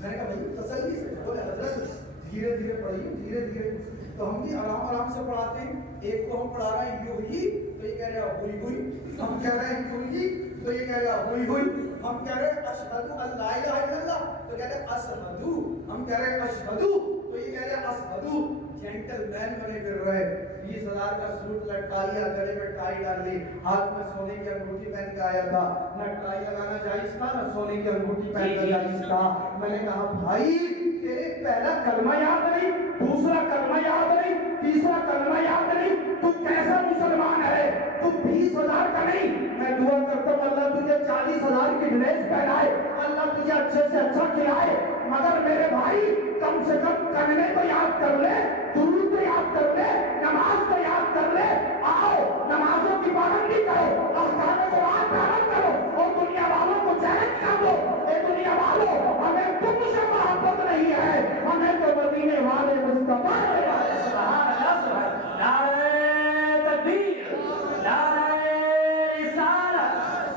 میں نے کہا بھائی تسلی سے بولے حضرت دھیرے دھیرے پڑھیے دھیرے دھیرے، تو ہم بھی آرام سے پڑھاتے ہیں۔ ایک کو ہم پڑھا رہے ہیں یوں ہی تو یہ کہہ رہا ہوئی ہوئی، ہم کہہ رہے ہیں یوں ہی تو یہ کہہ رہا ہوئی ہوئی، ہم کہہ رہے ہیں اشہد ان لا الہ الا اللہ تو کہہ رہے ہیں اشہدو، ہم کہہ رہے ہیں اشہدو تو یہ کہہ رہے ہیں اشہدو۔ جینٹل مین بنے پھر رہے، 20,000 کا سوٹ لٹکا لیا، گلے میں ٹائی ڈال لی، ہاتھ میں سونے کی انگوٹھی پہن کے آیا تھا، نہ ٹائی لگانا جائز تھا نہ سونے کی انگوٹھی پہننا جائز تھا۔ میں نے کہا بھائی تیرے پہلا کلمہ یاد نہیں، دوسرا کلمہ یاد نہیں، تیسرا کلمہ یاد نہیں، تو کیسا مسلمان ہے؟ تو 20,000 کا نہیں، میں دعا کرتا ہوں اللہ تجھے 40,000 کی ڈریس پہنائے، اللہ تجھے اچھے سے اچھا کھلائے، مگر میرے بھائی کم سے کم کلمے تو یاد کر لے، درود تو یاد کر لے، نماز تو یاد کر لے۔ آؤ نمازوں کی پابندی کرو، احکام قرآن پابند کرو اور دنیا والوں کو چیلنج کر دو، اے دنیا والوں ہمیں تم سے محبت نہیں ہے، ہمیں تو مدینے والے مصطفیٰ سے ہے۔ سبحان اللہ سبحان اللہ۔ نعرہ تکبیر، نعرہ رسالت،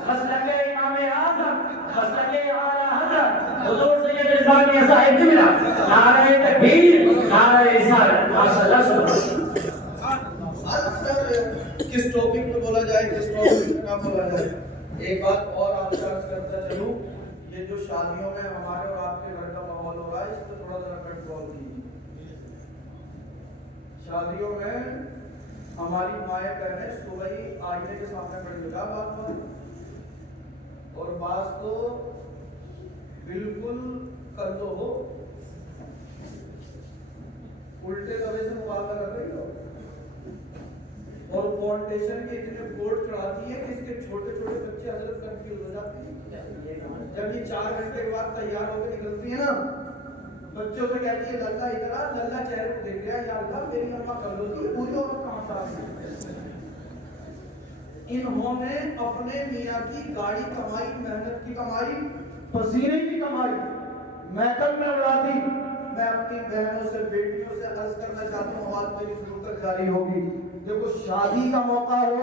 مسلک امام اعظم، مسلک اعلیٰ حضرت حضور سید رضوان میاں صاحب جملہ، نعرہ تکبیر، نعرہ رسالت، ماشاء اللہ سبحان اللہ۔ کس ٹاپک پہ بولا جائے کس ٹاپک پہ نہ بولا جائے۔ ایک بات اور آپ سے عرض کرتا چلوں، یہ جو شادیوں میں ہمارے اور آپ کے گھر کا ماحول ہو رہا ہے اس پہ تھوڑا ذرا کنٹرول کیجیے۔ شادیوں میں ہماری مائیں بہنیں صبح ہی آئینے کے سامنے کھڑی ہو بعض اور بعض تو بالکل کندو ہو الٹے طرح سے مقابلہ کر رہی ہو اور فاؤنڈیشن کے اتنے بورڈ چڑھاتی ہے کہ اس کے چھوٹے چھوٹے بچے حضرت کنفیوز ہو جاتے ہیں۔ جب یہ 4 گھنٹے کے بعد تیار ہو کے نکلتی ہے نا، بچوں سے کہتی ہے للہ ادھر آ، للہ چہرے کو دیکھ رہا ہے یا اللہ میری اماں کر لو تھی پوری عورت کہاں سے آ گئی۔ انہوں نے اپنے میاں کی گاڑی کمائی، محنت کی کمائی، پسینے کی کمائی محکم میں اڑا دی۔ میں اپنی بہنوں سے بیٹیوں سے عرض کرنا چاہتا ہوں، آواز میری سن کر جاری ہوگی، دیکھو شادی کا موقع ہو،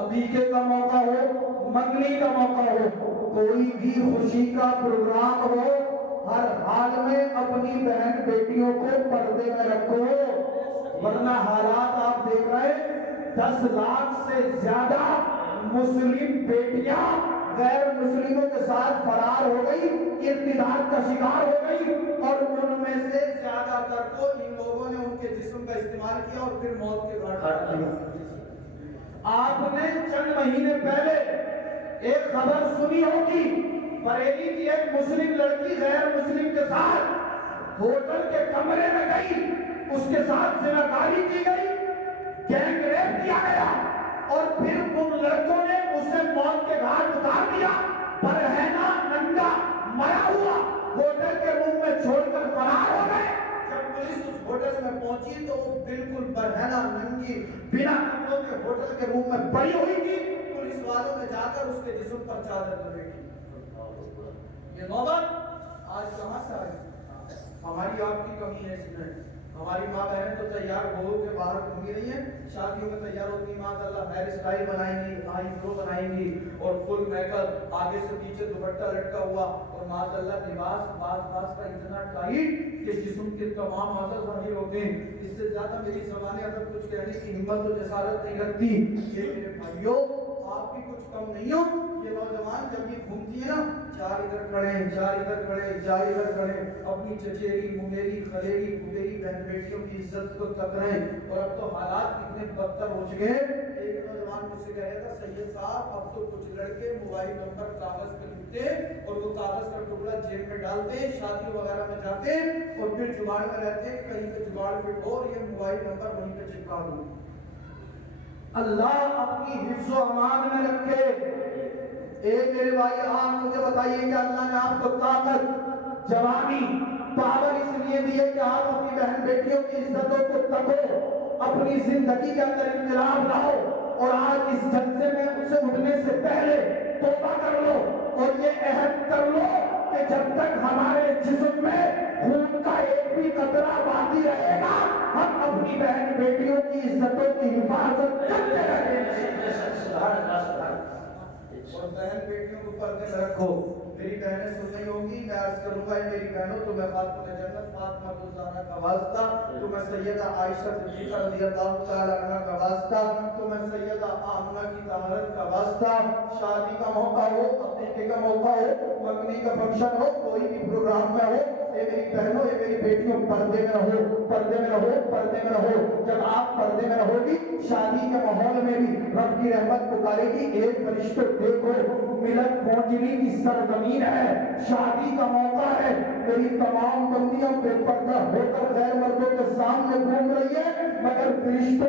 عقیقے کا موقع ہو، منگنی کا موقع ہو، کوئی بھی خوشی کا پروگرام ہو، ہر حال میں اپنی بہن بیٹیوں کو پردے میں رکھو، ورنہ حالات آپ دیکھ رہے 10 لاکھ سے زیادہ مسلم بیٹیاں غیر مسلموں کے ساتھ فرار ہو گئی، ارتداد کا شکار ہو گئی، اور ان میں سے زیادہ تر کو ان لوگوں نے ان کے جسم کا استعمال کیا اور پھر موت کے گھاٹ اتار دیا۔ آپ نے چند مہینے پہلے ایک خبر سنی ہوگی، بریلی کی ایک مسلم لڑکی غیر مسلم کے ساتھ ہوٹل کے کمرے میں گئی، اس کے ساتھ زناکاری کی گئی، گینگ ریپ کیا گیا اور پھر ان لڑکوں نے اسے موت کے گھاٹ اتار دیا، برہنہ ننگا مرا ہوا ہوٹل کے روم میں چھوڑ کر فرار ہو گئے۔ جب پولیس اس ہوٹل میں پہنچی تو وہ بالکل برہنہ ننگی بنا کپڑوں کے ہوٹل کے روم میں پڑی ہوئی تھی، پولیس والوں نے جا کر اس کے جسم پر چادر لپیٹی۔ یہ نوبت آج کہاں سے آئی؟ ہماری آپ کی کمی ہے اس میں، ہماری ماں بہنیں تو تیار ہو کے باہر گھومی رہی ہیں، شادیوں میں تیار ہوتی ہیں ماشاء اللہ، ہیئر اسٹائل بنائیں گی، آئی برو بنائیں گی اور فل میک اپ، آگے سے پیچھے دوپٹہ لٹکا ہوا اور ماشاء اللہ لباس باز کا اتنا ٹائٹ کہ جسم کے تمام عضلات ظاہر ہوتے ہیں۔ اس سے زیادہ میری زبانیں اگر کچھ کہنے کی ہمت و جسارت نہیں رکھتی۔ یہ میرے بھائیوں آپ بھی کچھ کم نہیں ہو، یہ نوجوان جب یہ گھومتی ہے نا، چار ادھر کھڑے، چار ادھر کھڑے، چار ادھر کھڑے، اپنی چچیری ممیری خلیری پھوپھیری بہن بیٹیوں کی عزت کو تک رہے ہیں۔ اور اب تو حالات کتنے بدتر ہو چکے ہیں۔ ایک نوجوان مجھ سے کہہ رہا تھا سید صاحب اب تو کچھ لڑکے موبائل نمبر کاغذ پہ لکھتے اور وہ کاغذ کا ٹکڑا جیب میں ڈالتے، شادی وغیرہ میں جاتے اور پھر جگاڑ میں رہتے کہ کہیں پہ جگاڑ فٹ ہو اور یہ موبائل نمبر وہیں پہ چپکا دوں۔ اللہ اپنی حفظ و امان میں رکھے۔ ایک میرے بھائی آپ مجھے بتائیے کہ اللہ نے آپ کو طاقت، جوانی، پاور اس لیے دی ہے کہ آپ اپنی بہن بیٹیوں کی عزتوں کو تکو، اپنی زندگی کے اندر انقلاب لاؤ، اور آج اس جلسے میں اسے اٹھنے سے پہلے توبہ کر لو اور یہ عہد کر لو کہ جب تک ہمارے جسم میں خون کا ایک بھی قطرہ باقی رہے گا ہم اپنی بہن بیٹیوں کی عزتوں کی حفاظت کرتے رہیں گے۔ اور بہن بیٹیوں کو پردے میں رکھو۔ میری بہنیں سن رہی ہوں گی، میں عرض کروں گا میری بہنوں تمہیں خاتون جنت فاطمہ الزہرا کا واسطہ، تمہیں سیدہ عائشہ صدیقہ رضی اللہ تعالی عنہا کا واسطہ، تمہیں سیدہ آمنہ کی طہارت کا واسطہ، شادی کا موقع ہو، عقیقے کا موقع ہو، منگنی کا فنکشن ہو، کوئی بھی پروگرام میں ہو، اے میری بہنوں، اے میری بیٹیوں، پردے میں رہو، پردے میں رہو، پردے میں رہو۔ جب آپ پردے میں رہو گی شادی کے ماحول میں بھی رب کی رحمت پکارے گی۔ ایک فرشتہ دیکھو ملت پہنچنے کی سرزمین ہے، شادی کا موقع ہے، میری تمام بندیاں بے پردہ ہو کر غیر مردوں کے سامنے گھوم رہی ہے، مگر فرشتوں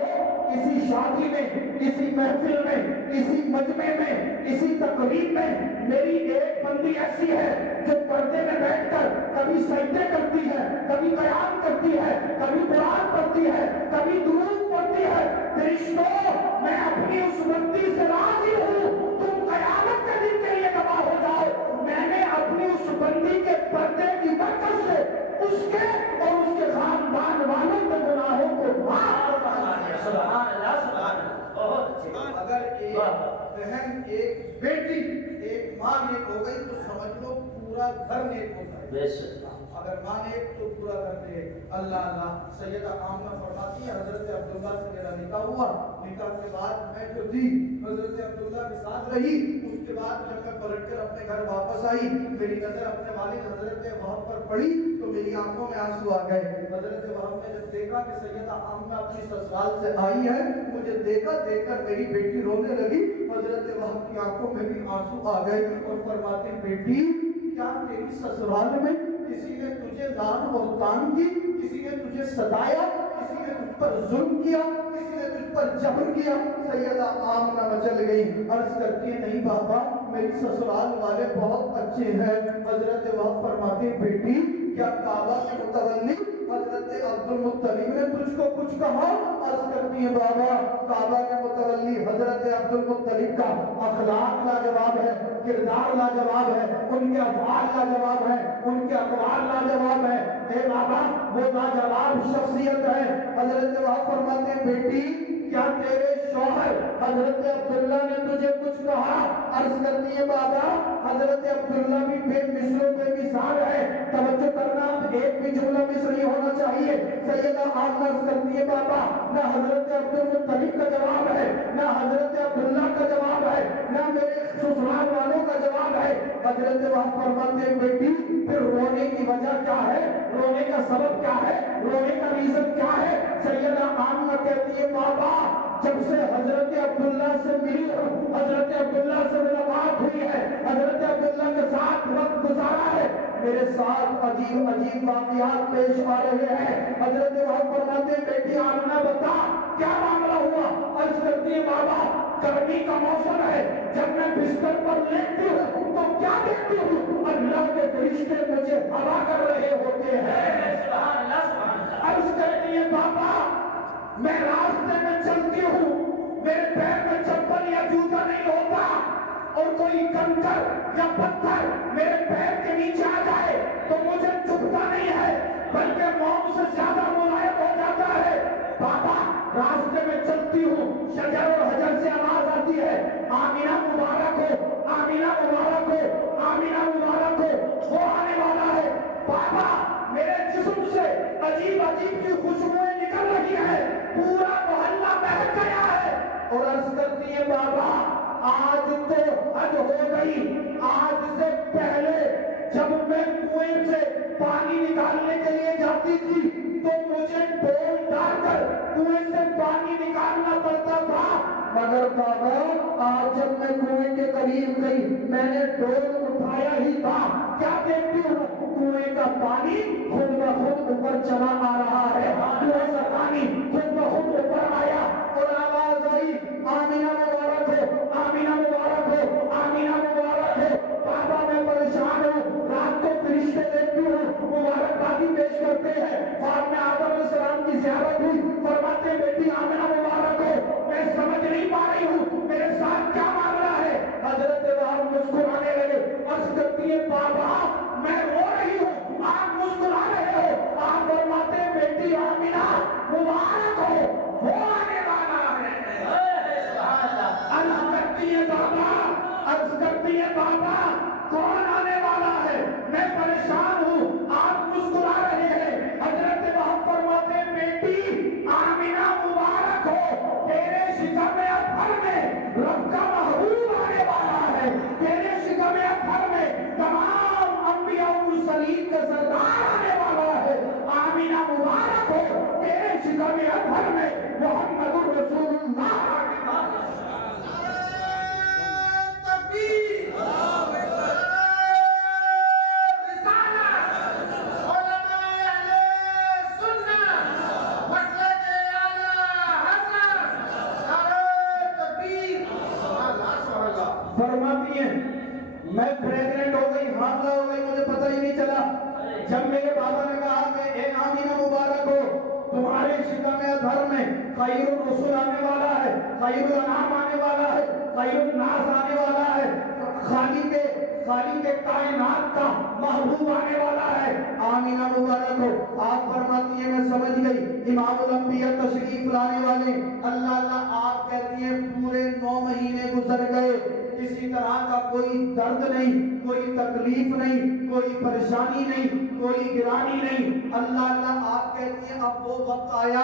کسی شادی میں، کسی محفل میں، کسی مجمع میں، کسی تقریب میں میری ایک بندی ایسی ہے جو پردے میں بیٹھ کر کبھی سجدے کرتی ہے، کبھی قیام کرتی ہے، کبھی قرآن پڑھتی ہے، کبھی درود پڑھتی ہے۔ فرشتوں میں اپنی اس بندی سے راضی ہوں، تم قیامت کے دن کے لیے گواہ ہو جاؤ، میں نے اپنی اس بندی کے پردے کی برکت سے اس کے اور اس کے خاندان والوں کے گناہوں کو معاف فرما دیا۔ سبحان اللہ، سبحان اللہ، بہت اچھی بات۔ اگر ایک بہن، ایک بیٹی، ایک ماں نیک ہو گئی تو سمجھ لو پورا گھر نیک ہوتا ہے۔ بے شک اگر ماں نیک تو پورا گھر نیک۔ اللہ اللہ سیدہ آمنہ فرماتی ہے حضرت عبداللہ سے میرا نکاح ہوا، نکاح کے بعد میں جو تھی حضرت عبداللہ کے ساتھ رہی، اس کے بعد جب میں پلٹ کر اپنے گھر واپس آئی میری نظر اپنے والد حضرت وہب پر پڑی تو میری آنکھوں میں آنسو آ گئے۔ حضرت وہب نے جب دیکھا کہ سیدہ آمنہ اپنی سسرال سے آئی ہے، مجھے دیکھا، دیکھ کر میری بیٹی رونے لگی، حضرت وہب کی آنکھوں میں بھی آنسو آ گئے اور فرماتے بیٹی کیا تیری سسرال میں کسی نے تجھے لان اور تان کی، کسی نے تجھے ستایا، کسی نے تجھ پر ظلم کیا، کسی نے تجھ پر جبر کیا؟ سیدہ آمنہ مچل گئی، عرض کرتی ہے نہیں بابا میری سسرال والے بہت اچھے ہیں۔ حضرت وہب فرماتے بیٹی کیا کعبہ کے متولی حضرت عبد المطلب نے تجھ کو کچھ کہا؟ عرض کرتی ہے بابا کعبہ کے متولی حضرت عبد المطلب کا اخلاق لاجواب ہے، کردار لاجواب ہے، ان کے افعال لاجواب ہے، ان کے اقوال لاجواب ہے۔ اے بابا وہ لاجواب شخصیت ہے۔ حضرت وہب فرماتے ہیں بیٹی کیا تیرے شوہر حضرت عبداللہ نے تجھے کچھ کہا؟ عرض کرتی ہے بابا حضرت عبداللہ بھی بے مثل و بے مثال ہے، توجہ کرنا ایک بھی جملہ مس نہیں ہونا چاہیے۔ سیدہ آمنہ عرض کرتی ہے بابا نہ حضرت عبد المطلب کا جواب ہے، نہ حضرت عبداللہ کا جواب ہے، نہ میرے سسرال والوں کا جواب ہے۔ حضرت وہب فرماتے ہیں بیٹی پھر رونے کی وجہ کیا ہے، رونے کا سبب کیا ہے، رونے کا ریزن کیا ہے؟ سیدہ آمنہ کہتی ہے بابا جب سے حضرت عبداللہ سے ملی ہوں، حضرت عبداللہ سے ملاقات ہوئی ہے، حضرت عبداللہ کے ساتھ وقت گزارا ہے، میرے ساتھ عجیب عجیب واقعات پیش آ رہے ہیں۔ حضرت وہب فرماتے ہیں بیٹی آمنہ بتا کیا معاملہ ہوا؟ عرض کرتی ہے بابا گرمی کا موسم ہے، جب میں بستر پر لیٹتی ہوں تو کیا دیکھتی ہوں؟ اللہ کے فرشتے مجھے ہوا کر رہے ہوتے ہیں۔ سبحان اللہ، سبحان اللہ۔ عرض کرتی ہے بابا میں راستے میں چلتی ہوں، میرے پیر میں چپل یا جوتا نہیں ہوتا اور کوئی کنکر یا پتھر میرے پیر کے نیچے آ جائے تو مجھے چبھتا نہیں ہے، بلکہ موم سے زیادہ ملائم ہو جاتا ہے. بابا راستے میں چلتی ہوں, شجر اور حجر سے آواز آتی ہے, آمینہ مبارک ہو, آمینہ مبارک ہو, آمینہ مبارک ہو, وہ آنے والا ہے. بابا میرے جسم سے عجیب عجیب سی خوشبوئیں نکل رہی ہیں, پورا محلہ مہک گیا ہے. اور عرض کرتی ہے بابا آج تو حد ہو گئی, آج سے پہلے جب میں کنویں سے پانی نکالنے کے لیے جاتی تھی تو مجھے ڈول ڈال کر کنویں سے پانی نکالنا پڑتا تھا, مگر بابا آج جب میں کنویں کے قریب گئی میں نے ڈول اٹھایا ہی تھا, کیا دیکھتی ہوں کنویں کا پانی خود بخود اوپر چلا آ رہا ہے. کنویں کا پانی خود بخود اوپر آیا اور آواز آئی آمینہ مبارک ہو, آمینہ مبارک ہو, آمینہ مبارک ہو. بابا میں پریشان ہوں, رات کو فرشتے دیکھتی ہوں مبارکبادی پیش کرتے ہیں. بعد میں آدم علیہ السلام کی زیارت ہوئی, فرماتے ہیں بیٹی آمینہ مبارک ہو. میں سمجھ نہیں پا رہی ہوں میرے ساتھ کیا معاملہ ہے. حضرت وہاں مسکرانے لگے, عرض کرتی ہے بابا میں رو رہی ہوں, آپ مسکرا رہے ہو. آپ فرماتے ہیں بیٹی آمینہ مبارک ہو, وہ آنے والا ہے. عرض کرتی ہے بابا, عرض کرتی ہے بابا کون آنے والا ہے, میں پریشان ہوں, آپ مسکرا رہے ہیں. حضرت وہاں فرماتے ہیں بیٹی آمینہ مبارک ہو, تیرے شکم اطہر میں رب کا محبوب آنے والا ہے. تیرے شکم اطہر میں تمام انبیاء و مرسلین کا سردار آنے والا ہے. آمینہ مبارک ہو, تیرے شکم اطہر میں محمد رسول اللہ. فرماتی ہیں میں پریگننٹ ہو گئی, حاملہ ہو گئی, مجھے پتہ ہی نہیں چلا. جب میرے بابا نے کہا کہ اے آمینہ مبارک ہو, تمہارے شکم اطہر میں خیر الرسول آنے والا ہے, خیر الانام آنے والا ہے, خیر الناس آنے والا ہے, خالق کائنات کا محبوب آنے والا ہے. آمینہ مبارک ہو. آپ فرماتی ہیں میں سمجھ گئی امام الانبیاء تشریف لانے والے. اللہ اللہ آپ کہتی ہیں پورے 9 مہینے گزر گئے, کسی طرح کا کوئی درد نہیں, کوئی تکلیف نہیں, کوئی پریشانی نہیں, کوئی گرانی نہیں. اللہ اللہ آپ کہتی ہیں اب وہ وقت آیا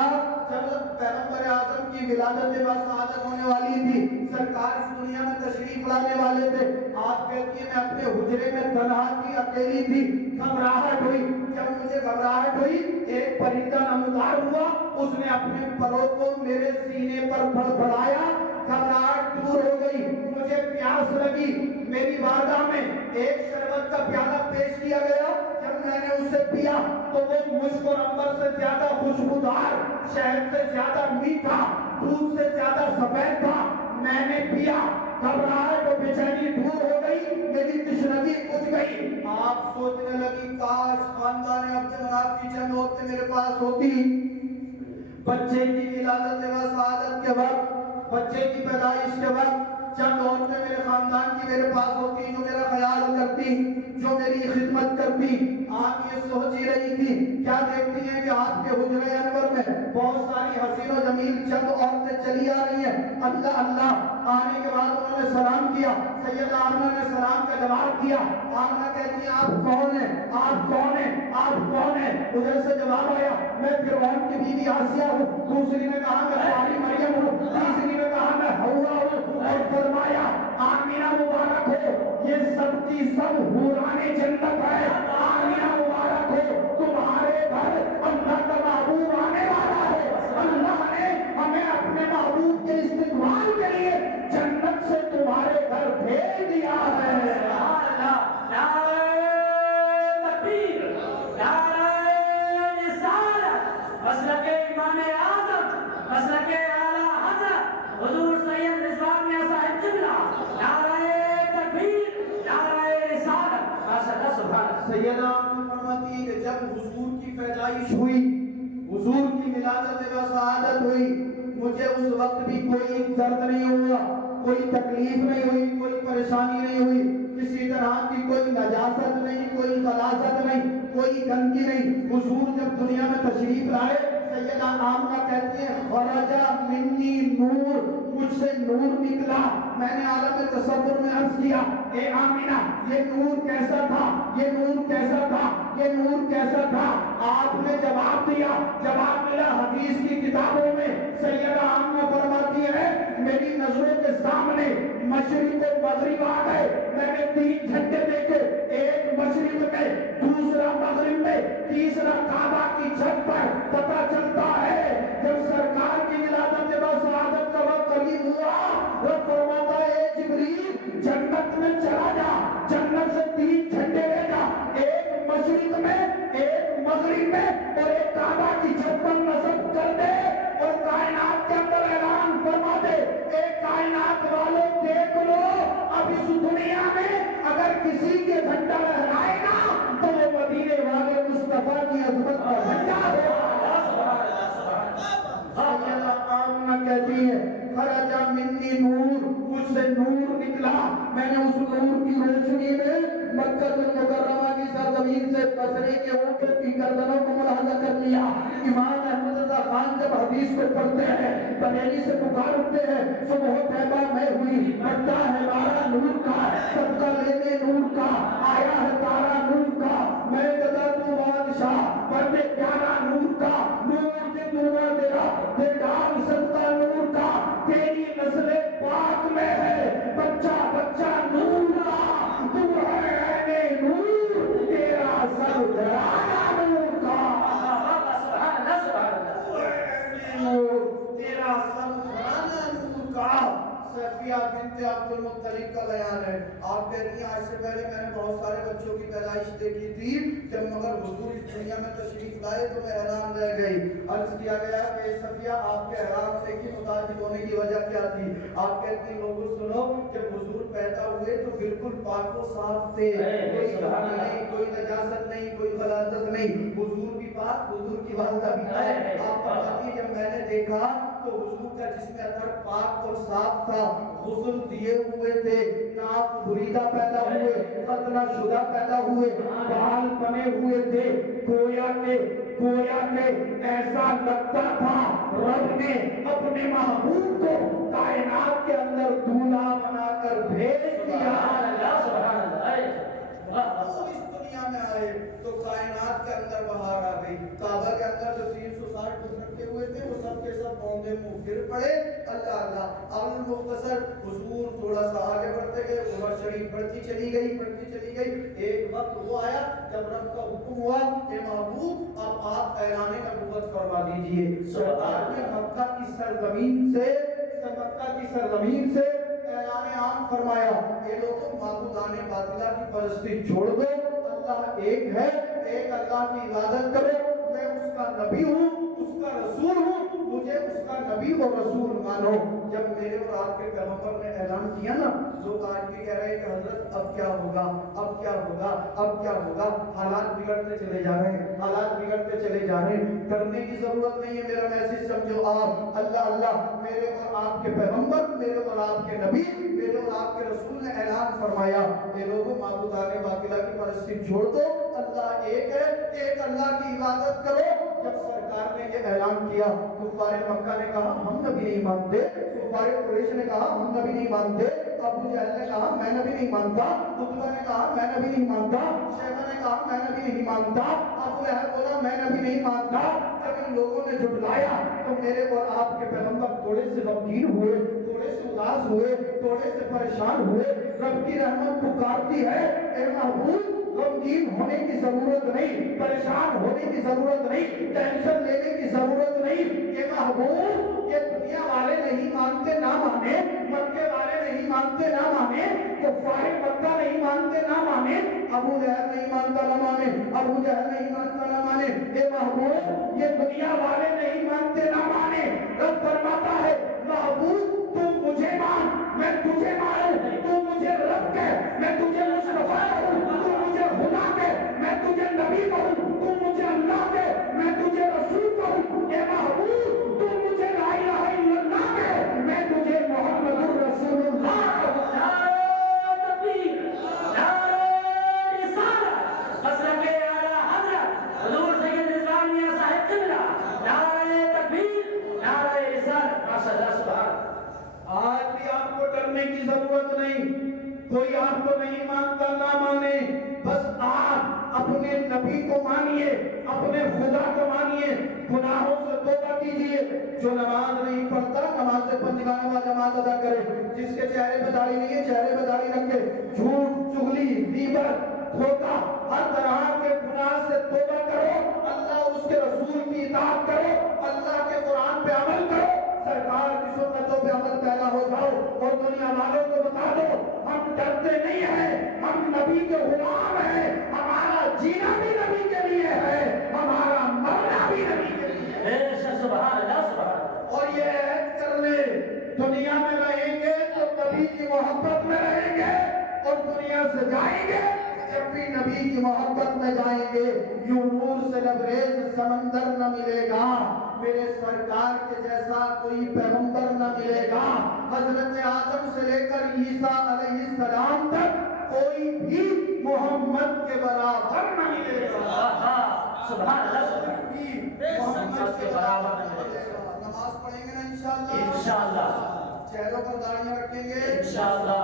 جب پیغمبر اعظم کی ولادت بسعادت ہونے والی تھی, سرکار اس دنیا میں تشریف لانے والے تھے. آپ کہتی ہیں میں اپنے حجرے میں تنہا تھی, اکیلی تھی, گھبراہٹ ہوئی. جب مجھے گھبراہٹ ہوئی ایک پرندہ نمودار ہوا, اس نے اپنے پروں کو میرے سینے پر بڑھایا, گھبراہٹ دور ہو گئی. مجھے پیاس لگی, میری بارگاہ میں ایک شربت کا پیالہ پیش کیا گیا. جب میں نے اسے پیا تو وہ مشک اور عنبر سے زیادہ خوشبودار, شہد سے زیادہ میٹھا, دودھ سے زیادہ سفید تھا. میں نے پیا, گھبراہٹ اور بے چینی دور ہو گئی, میری تشنگی بجھ گئی. آپ سوچنے لگی کاش خاندان عبد مناف کی چند عورتیں میرے پاس ہوتی. بچے کی ولادت و سعادت کے وقت, بچے کی پیدائش کے وقت چند عورتیں میرے خاندان کی میرے پاس ہوتی, جو میرا خیال کرتی, جو میری خدمت کرتی. آپ یہ سوچ ہی رہی تھی, کیا دیکھتی ہیں کہ آپ کے حجرے انور میں بہت ساری حسین و جمیل چند عورتیں چلی آ رہی ہیں. اللہ اللہ. آنے کے بعد انہوں نے سلام کیا, سیدہ آمنہ نے سلام کا جواب دیا. آمنہ کہتی ہیں آپ کون ہیں, آپ کون ہیں, آپ کون ہیں. ادھر سے جواب آیا میں فرعون کی بیوی آسیہ ہوں. دوسری نے کہا میں تمہاری مریم ہوں. تیسری نے کہا میں حوا ہوں. اور فرمایا آمینہ مبارک ہو, یہ سب کی سب حورانے جنت ہے. آمینہ مبارک ہو, تمہارے گھر اللہ کا محبوب آنے والا ہے. اللہ نے ہمیں اپنے محبوب کے استقبال کے لیے جنت سے تمہارے گھر بھیج دیا ہے. تکبیر, نعرہ رسالت, مسلک امام اعظم, مسلک اعلیٰ حضرت حضور سید رضوان میاں صاحب قبلہ. نعرہ تکبیر, نعرہ رسالت. ماشاءاللہ سبحان اللہ. سیدہ فرماتی ہے کہ جب حضور کی پیدائش ہوئی, حضور کی ولادت و سعادت ہوئی, مجھے اس وقت بھی کوئی درد نہیں ہوا, کوئی تکلیف نہیں ہوئی، کوئی پریشانی نہیں ہوئی، کسی طرح کی کوئی نجاست نہیں، کوئی غلاظت نہیں، کوئی گندگی نہیں۔ حضور جب دنیا میں تشریف لائے، سیدہ آمنہ کہتی ہیں خرجا منی نور، مجھ سے نور نکلا۔ میں نے عالم تصور میں عرض کیا اے آمنہ یہ نور کیسا تھا، یہ نور کیسا تھا، یہ نور کیسا تھا؟ آپ نے جواب دیا، جواب ملا حدیث کی کتابوں میں۔ سیدہ آمنہ فرماتی ہے میری نظروں کے سامنے مشرق و مغرب آ گئے، میں نے 3 جھنڈے دیکھے، ایک مشرق میں، دوسرا مغرب میں، تیسرا کعبہ کی چھت پر۔ پتہ چلتا ہے جب سرکار کی ولادت و سعادت کا وقت قریب ہوا، رب فرماتا ہے اے جبریل جنت میں چلا جا، جنت سے 3 جھنڈے لے جا، ایک مشرق میں، ایک مغرب میں اور ایک کعبہ کی چھت پر نصب کر دے، اور کائنات کے اندر اعلان فرما دے اے کائنات والوں دیکھ لو اب اس دنیا میں اگر کسی کے جھنڈا لہرائے گا تو وہ مدینے والے مصطفیٰ کی عظمت کا جھنڈا ہوگا۔ سیدہ آمنہ کہتی ہے خرجا منی نور، مجھ سے نور نکلا، میں نے اس نور کی روشنی میں مکہ المکرمہ کی سرزمین سے بصرے کے اوپر کی گردنوں کو ملاحظہ کر لیا۔ امام احمد رضا خان جب حدیث کو پڑھتے ہیں بریلی سے پکار اٹھتے ہیں صبح طیبہ میں ہوئی، بڑھتا ہے بارہ نور کا، صدقہ لینے نور کا، آیا ہے تارا نور کا، میں گدا تو بادشاہ بڑھتے پیارا نور کا، نور کے نور تیرا بے ڈال صدقہ نور کا، تیری نسل پاک میں ہے بچہ بچہ نور کا، تو ہے عین نور تیرا سر گھرانا نور کا، تیرا سر گھرانا نور کا۔ صفیہ بنت عبد المطلب کا بیان ہے، آپ کہتی ہیں آج سے پہلے میں نے بہت سارے بچوں کی پیدائش دیکھی تھی، جب مگر حضور اس دنیا میں تشریف لائے تو میں حیران رہ گئی۔ عرض کیا گیا کہ صفیہ آپ کے حیران سے کی متعلق ہونے کی وجہ کیا تھی؟ آپ کہتی ہیں لوگوں سنو جب حضور پیدا ہوئے تو بالکل پاک و صاف تھے، کوئی گناہ نہیں، کوئی نجاست نہیں، کوئی غلاظت نہیں، حضور بھی پاک، حضور کی والدہ بھی پاک۔ آپ فرماتی ہیں جب میں نے دیکھا تو حضور کا جسم اطہر پاک اور صاف تھا، غسل دیے ہوئے تھے، ناک بریدہ پیدا ہوئے، ختنہ شدہ پیدا ہوئے، بال بنے ہوئے تھے، گویا کہ ایسا لگتا تھا رب نے اپنے محبوب کو کائنات کے اندر دولہا بنا کر بھیج دیا۔ وہ اس دنیا میں آئے تو کائنات کے اندر بہار آ گئی۔ کعبہ کے اندر جو 360 دن رکھے ہوئے تھے وہ سب کے سب بوندے منہ گر پڑے۔ اللہ اللہ اب مختصر حضور تھوڑا سا آگے بڑھتے گئے، عمر شریف بڑھتی چلی گئی۔ ایک وقت وہ آیا جب رب کا حکم ہوا کہ محبوب اب آپ اعلان نبوت فرما دیجئے۔ سرکار نے مکہ کی سرزمین سے اعلان عام فرمایا اے لوگوں معبودان باطلہ کی پرستی چھوڑ دو، اللہ ایک ہے، ایک اللہ کی عبادت کرو، میں اس کا نبی ہوں، اس کا رسول ہوں، مجھے اس کا نبی اور رسول مانو۔ جب میرے اور آپ کے پیغمبر نے اعلان کیا نا، لوگ آج بھی کہہ رہے ہیں کہ حضرت اب کیا ہوگا، اب کیا ہوگا، اب کیا ہوگا۔ حالات بگڑتے چلے جا رہے ہیں، حالات بگڑتے چلے جا رہے ہیں، کرنے کی ضرورت نہیں ہے۔ میرا میسج سمجھو آپ، اللہ اللہ میرے اور آپ کے پیغمبر، میرے اور آپ کے نبی، میرے اور آپ کے رسول نے اعلان فرمایا کہ لوگوں معبودان باطلہ کی پرستی چھوڑ دو، اللہ ایک ہے، ایک اللہ کی عبادت کرو۔ جب سرکار نے یہ اعلان کیا کفار مکہ نے کہا ہم نبی نہیں مانتے، کفار قریش نے کہا ہم نبی نہیں مانتے، ابو جہل نے کہا میں نبی نہیں مانتا، عتبہ نے کہا میں نبی نہیں مانتا، شیبہ نے کہا میں نبی نہیں مانتا، ابو لہب بولا میں نبی نہیں مانتا۔ جب ان لوگوں نے جھٹلایا تو میرے اور آپ کے پیغمبر تھوڑے سے غمگین ہوئے، تھوڑے سے اداس ہوئے، تھوڑے سے پریشان ہوئے۔ رب کی رحمت پکارتی ہے اے محبوب غمگین ہونے کی ضرورت نہیں، پریشان ہونے کی ضرورت نہیں، ٹینشن لینے کی ضرورت نہیں۔ کہ محبوب یہ دنیا والے نہیں مانتے نہ مانے، مکے والے نہیں مانتے نہ مانے، کفار مکہ نہیں مانتے نہ مانے، ابو لہب نہیں مانتا نہ مانے، ابو جہل نہیں مانتا نہ مانے، اے محبوب یہ دنیا والے نہیں مانتے نہ مانے۔ رب فرماتا ہے محبوب تم مجھے مان، میں تجھے مانوں، تو مجھے رب کہہ، میں تجھے مصطفیٰ کہوں، تو مجھے خدا کہہ، میں تجھے نبی کہوں، تو مجھے اللہ کہہ، میں تجھے رسول کہوں۔ اے محبوب تو مجھے لا الہ الا اللہ کہہ، میں تجھے محمد الرسول اللہ نہیں، کوئی آپ کو نہیں مانتا نہ مانے، بس آپ اپنے نبی کو مانیے، اپنے خدا کو مانیے، گناہوں سے توبہ کیجیے۔ جو نماز نہیں پڑھتا نماز سے پنجگانہ و جماعت ادا کرے، جس کے چہرے پہ داڑھی نہیں ہے چہرے پہ داڑھی رکھے، جھوٹ چغلی غیبت دھوکہ ہر طرح کے گناہ سے توبہ کرو، اللہ اس کے رسول کی اطاعت کرو، اللہ کے قرآن پہ عمل کرو، سرکار کی سنتوں پہ عمل پیدا ہو جاؤ، اور دنیا والوں کو بتا دو ہم ڈرتے نہیں ہیں، ہم نبی کے غلام ہیں، ہمارا جینا بھی نبی کے لیے ہے، ہمارا مرنا بھی نبی کے لیے ہے۔ بے شک سبحان اللہ سبحان اللہ۔ اور یہ عہد کر لے، دنیا میں رہیں گے تو نبی کی محبت میں رہیں گے، اور دنیا سے جائیں گے جب بھی نبی کی محبت میں جائیں گے، یوں نور سے لبریز سمندر نہ ملے گا، میرے سرکار کے جیسا کوئی پیغمبر نہ ملے گا، حضرت آدم سے لے کر عیسیٰ علیہ السلام تک کوئی بھی محمد کے برابر نہ ملے گا، سبحان اللہ سبحان اللہ۔ محمد کے برابر نہ ملے گا۔ نماز پڑھیں گے نا انشاءاللہ؟ انشاءاللہ۔ چہروں پر داڑیاں رکھیں گے انشاءاللہ۔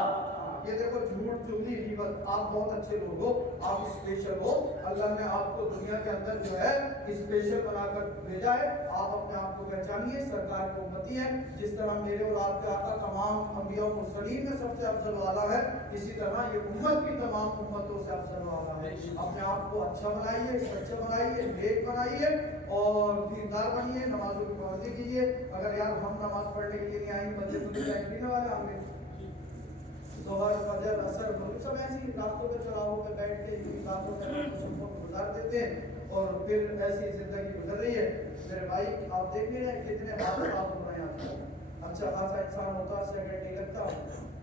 یہ دیکھو جھوٹ چغلی غیبت، آپ بہت اچھے لوگ ہو، آپ اسپیشل ہو، اللہ نے آپ کو دنیا کے اندر جو ہے اسپیشل بنا کر بھیجا ہے، آپ اپنے آپ کو پہچانیے، سرکار کی امتی ہیں، جس طرح میرے اور آپ کے آقا تمام انبیاء و مرسلین میں سب سے افضل والا ہے، اسی طرح یہ امت بھی تمام امتوں سے افضل والا ہے۔ اپنے آپ کو اچھا بنائیے، سچا بنائیے، نیک بنائیے، اور دیندار بنیے، نمازوں کی پابندی کیجیے۔ اگر یار ہم نماز پڑھنے کے لیے نہیں آئیں گے، بچے کو ٹائم پینے والے ہم نے ظہر فجر عصر مغرب سب ایسی راستوں پہ چراہوں پہ بیٹھ کے راتوں میں گزار دیتے ہیں، اور پھر ایسی زندگی گزر رہی ہے۔ میرے بھائی آپ دیکھ رہے ہیں کتنے حادثات ہو رہے ہیں، اچھا خاصا انسان ہوتا ہے، سیکنڈ نہیں لگتا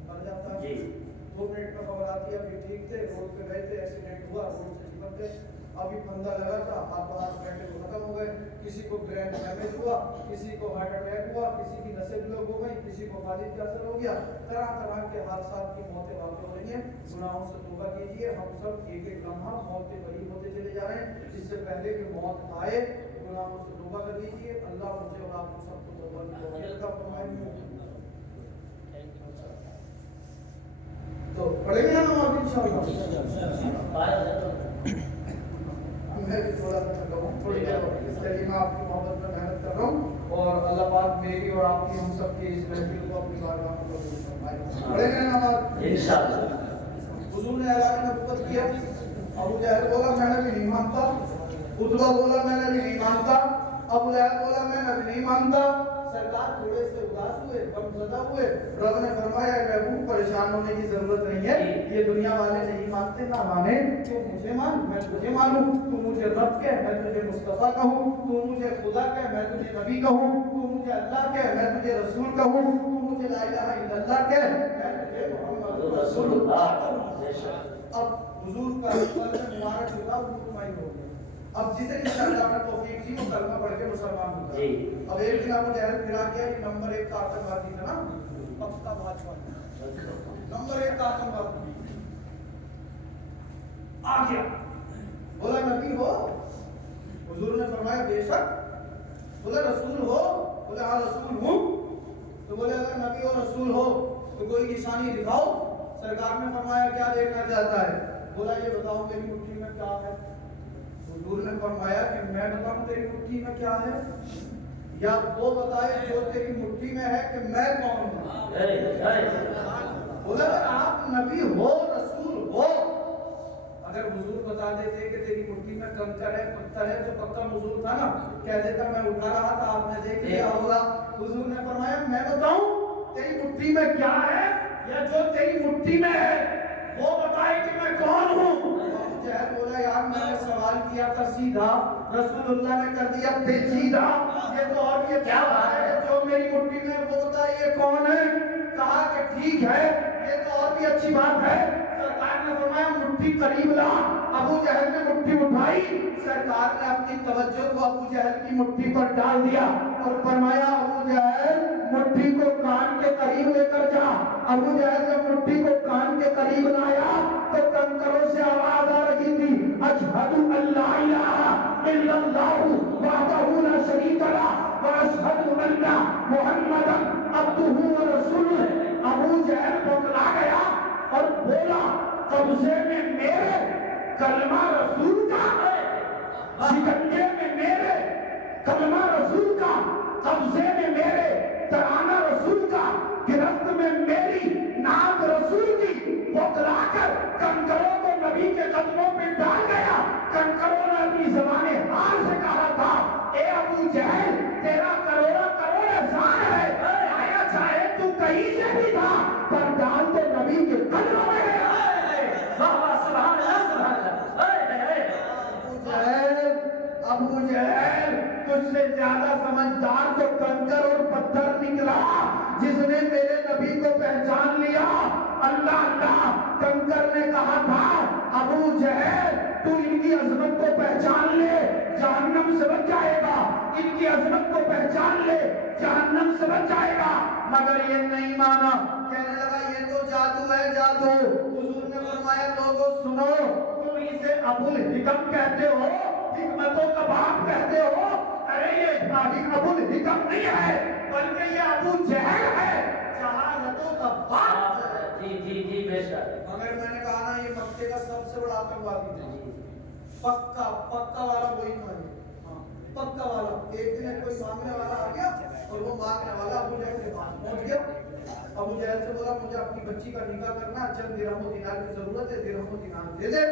مر جاتا ہے، 2 منٹ میں خبر آتی ہے ابھی ٹھیک تھے، روڈ پہ گئے تھے، ایکسیڈنٹ ہوا، روڈ سے چپک گئے، ابھی پھندا لگا تھا، ہاتھ گھنٹے کو ختم ہو گئے، کسی کو برین ڈیمیج ہوا، کسی کو ہارٹ اٹیک ہوا، کسی کی نسیں بلاک ہو گئی، کسی کو فالج کا اثر ہو گیا، طرح طرح کے حادثات کی موتیں واقع ہو رہی ہیں۔ گناہوں سے توبہ کیجیے، ہم سب ایک ایک لمحہ موت کے قریب ہوتے چلے جا رہے ہیں، اس سے پہلے کہ موت آئے گناہوں سے توبہ کر لیجیے، اللہ مجھے اور آپ کو سب کو توبہ کی توفیق عطا فرمائے۔ تو پڑھیں گے نا نماز انشاءاللہ؟ میں بھی تھوڑا تھوڑی دیر اس کلمہ آپ کی محبت میں محنت کر رہا ہوں، اور اللہ پاک میری اور آپ کی ہم سب کی اس محفل کو اپنی بارگاہ میں قبول فرمائے۔ پڑھیں گے نماز انشاءاللہ۔ حضور نے اعلان نبوت کیا، ابو جہل بولا میں نے بھی نہیں مانتا، عتبہ بولا میں نے بھی نہیں مانتا، ابو لہب بولا میں نے بھی نہیں مانتا، سرکار تھوڑے سے اداس ہوئے، غم زدہ ہوئے، رب نے فرمایا اے محبوب پریشان ہونے کی ضرورت نہیں ہے، یہ دنیا والے نہیں مانتے نہ مانے، تو مجھے مان میں تجھے مانوں، تو مجھے رب کہہ میں تجھے مصطفیٰ کہوں، تو مجھے خدا کہہ میں تجھے نبی کہوں، تو مجھے اللہ کہہ میں تجھے رسول کہوں، تو مجھے لا الہ الا اللہ کہہ میں تجھے محمد رسول اللہ کہوں۔ اب حضور کا قلب مبارک ہوگا، وہ مطمئن ہو گیا۔ اب جسے انشاءاللہ میں توفیق دی وہ کلمہ پڑھ کے مسلمان ہوتا ہے۔ اب ایک دن ابو جہل پھرا گیا، یہ نمبر 1 کا آتنکوادی تھا نا، پختہ بھاجپا نمبر 1 کا آتنکوادی آ گیا، بولا نبی ہو؟ حضور نے فرمایا بے شک۔ بولا رسول ہو؟ بولا ہاں رسول ہوں۔ تو بولے اگر نبی اور رسول ہو تو کوئی نشانی دکھاؤ۔ سرکار نے فرمایا کیا دیکھنا چاہتا ہے؟ بولا یہ بتاؤ میری مٹھی میں کیا ہے؟ حضور نے فرمایا کہ میں بتاؤں تیری مٹھی میں کیا ہے، یا وہ بتائے جو تیری مٹھی میں ہے کہ میں کون ہوں؟ بولا اگر آپ نبی ہو رسول ہو، اگر حضور بتا دیتے کہ تیری مٹھی میں کنکر ہے پتھر ہے تو پکا حضور تھا نا، کہہ دیتا میں اٹھا رہا تھا آپ نے دیکھ لیا ہوگا۔ حضور نے فرمایا میں بتاؤں تیری مٹھی میں کیا ہے، یا جو تیری مٹھی میں ہے وہ بتائے کہ میں کون ہوں؟ جہل بولا یار میں نے سوال کیا تھا سیدھا، رسول اللہ نے کر دیا پیچیدہ، یہ تو اور یہ کیا بات ہے جو میری مٹھی میں وہ بتائے یہ کون ہے؟ کہا کہ ٹھیک ہے یہ تو اور بھی اچھی بات ہے۔ سرکار نے فرمایا مٹھی قریب لا۔ ابو جہل نے مٹھی اٹھائی، سرکار نے اپنی توجہ کو ابو جہل کی مٹھی پر ڈال دیا اور فرمایا ابو جہل مٹھی کو کان کے قریب لے کر جا۔ ابو جہل جب مٹھی کو کان کے قریب لایا تو کنکروں سے آواز آ رہی تھی اشہد ان لا الہ الا اللہ وحدہ لا شریک لہ واشہد ان محمدا عبدہ ورسولہ۔ ابو جہل بتلا گیا قبضے میں میرے کلمہ رسول کا، شکنجے میں میرے کلمہ رسول کا، قبضے میں میرے ترانہ رسول کا، گرفت میں میری نام رسول کی، بتلا کر کنکروں کو نبی کے قدموں پہ ڈال گیا۔ کنکروں نے اپنی زبان حال سے کہا تھا اے ابو جہل تیرا کروڑا کروڑ احسان ہے، آیا چاہے تو کہیں سے بھی تھا پر ڈال تو نبی کے قدموں میں گیا۔ سبحان اللہ سبحان اللہ۔ ابو جہل تجھ سے زیادہ سمجھدار تو کنکر اور پتھر نکلا جس نے میرے نبی کو پہچان لیا۔ اللہ اللہ، کنکر نے کہا تھا ابو جہل تو ان کی عظمت کو پہچان لے جہنم سے بچ جائے گا، ان کی عظمت کو پہچان لے جہنم سے بچ جائے گا، مگر یہ نہیں مانا، کہنے لگا یہ تو جادو ہے جادو۔ حضور نے فرمایا لوگوں سنو، تم اسے ابو الحکم کہتے ہو، حکمتوں کا باپ کہتے ہو، ارے یہ ابو الحکم نہیں ہے بلکہ یہ ابو جہل ہے، جہالتوں کا باپ ہے۔ جی بے شک۔ مگر میں نے کہا نا یہ مکے کا سب سے بڑا آتنکوادی تھا، پکا والا وہی تھا، پکا والا۔ ایک دن کوئی مانگنے والا آ گیا اور وہ مانگنے والا ابو جہل کے پاس پہنچ گیا۔ ابو جہل سے بولا مجھے اپنی بچی کا نکاح کرنا، چند درہم و دینار کی ضرورت ہے، درہم و دینار دے دے۔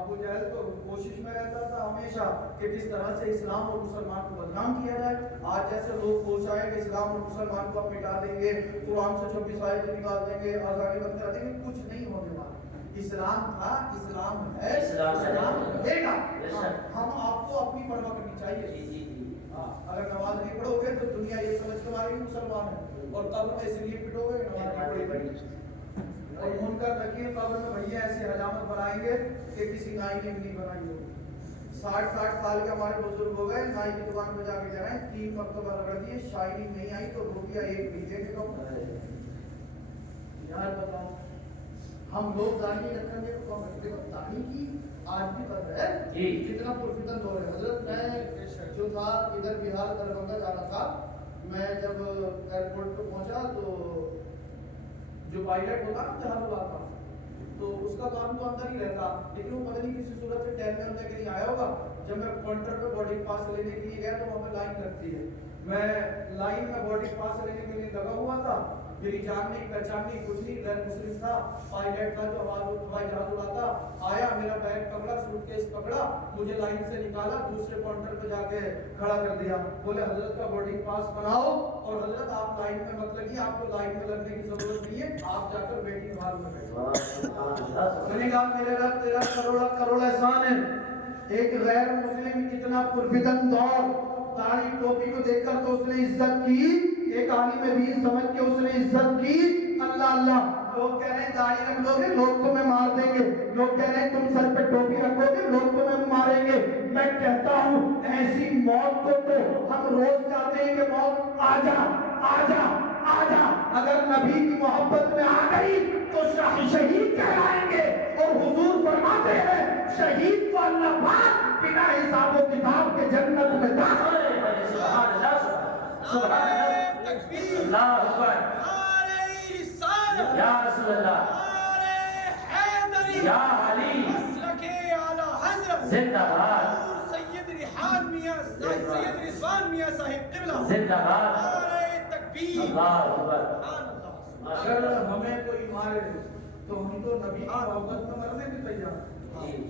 ابو جہل تو کوشش میں رہتا تھا ہمیشہ کہ کس طرح سے اسلام اور مسلمان کو بدنام کیا جائے۔ آج جیسے لوگ کوشش آئے کہ اسلام اور مسلمان کو اب مٹا دیں گے، قرآن سے 26 آیتیں نکال دیں گے، آزادی بند کرا دیں گے، کچھ نہیں ہونے والا۔ اسلام تھا، اسلام ہے، اسلام رہے گا۔ ہم آپ کو اپنی پرواہ کرنی چاہیے۔ اگر نماز نہیں پڑھو گے تو دنیا یہ سمجھ کے ہمارے مسلمان ہیں، اور قبر میں اس لیے پٹو گے نماز نہیں پڑھی، اور منکر نکیر قبر میں بھیا ایسی حجامت بنائیں گے کہ کسی نائی نے بھی نہیں بنائی ہوگی۔ 60 سال کے ہمارے بزرگ ہو گئے، نائی کی دکان پہ جا کے جائیں 3 مرتبہ رگڑ دیے، شائننگ نہیں آئی تو روپیہ 1 بھی دے کے کم یار بتاؤ ہم لوگ داڑھی رکھیں گے تو کم داڑھی کی آج بھی قدر ہے، کتنا پرفتن دور ہے۔ حضرت میں جو تھا ادھر بہار دربھنگہ جانا تھا، میں جب ایئرپورٹ پہ پہنچا تو جو پائلٹ ہوتا نا جہاز اڑاتا تو اس کا کام تو اندر ہی رہتا، لیکن وہ پتہ نہیں کسی صورت سے ٹہلنے کے لیے آیا ہوگا۔ جب میں کاؤنٹر پہ بورڈنگ پاس لینے کے لیے گیا تو وہاں پہ لائن لگتی ہے، میں لائن میں بورڈنگ پاس لینے کے لیے لگا ہوا تھا، میری جان نہیں پہچان نہیں کچھ نہیں، غیر مسلم تھا، پائلٹ تھا جو ہوائی جہاز اڑاتا، آیا میرا بیگ پکڑا، سوٹ کیس پکڑا، مجھے لائن سے نکالا، دوسرے کاؤنٹر پہ جا کے کھڑا کر دیا، بولے حضرت کا بورڈنگ پاس بناؤ اور حضرت آپ لائن میں مت لگیے، آپ کو لائن میں لگنے کی ضرورت نہیں ہے، آپ جا کر ویٹنگ ہال میں بیٹھو۔ میں نے کہا میرے رب تیرا کروڑا کروڑ احسان ہے، ایک غیر مسلم اتنا پرفتن دور، داڑھی ٹوپی کو دیکھ کر تو اس نے عزت کی، ایک عالم دین سمجھ کے اس نے عزت کی۔ اللہ اللہ، لوگ کہہ رہے ہیں داڑھی رکھ لو گے لوگ تمہیں مار دیں گے، لوگ کہہ رہے ہیں تم سر پہ ٹوپی رکھو گے لوگ تمہیں ماریں گے۔ میں کہتا ہوں ایسی موت کو تو ہم روز چاہتے ہیں کہ موت آ جا آ جا آ جا، اگر نبی کی محبت میں آ گئی تو شہید کہلائیں گے، اور حضور فرماتے ہیں شہید کو اللہ پاک بنا حساب و کتاب کے جنت میں داخل۔ سبحان اللہ سبحان اللہ، اللہ اکبر، یا رسول اللہ، یا علی، زندہ باد، سید ریحان میاں سید رضوان میاں صاحب قبلہ، زندہ باد، اللہ اکبر۔ اگر ہمیں کوئی مارے تو ہم تو نبی کی محبت میں مرنے بھی تیار ہیں،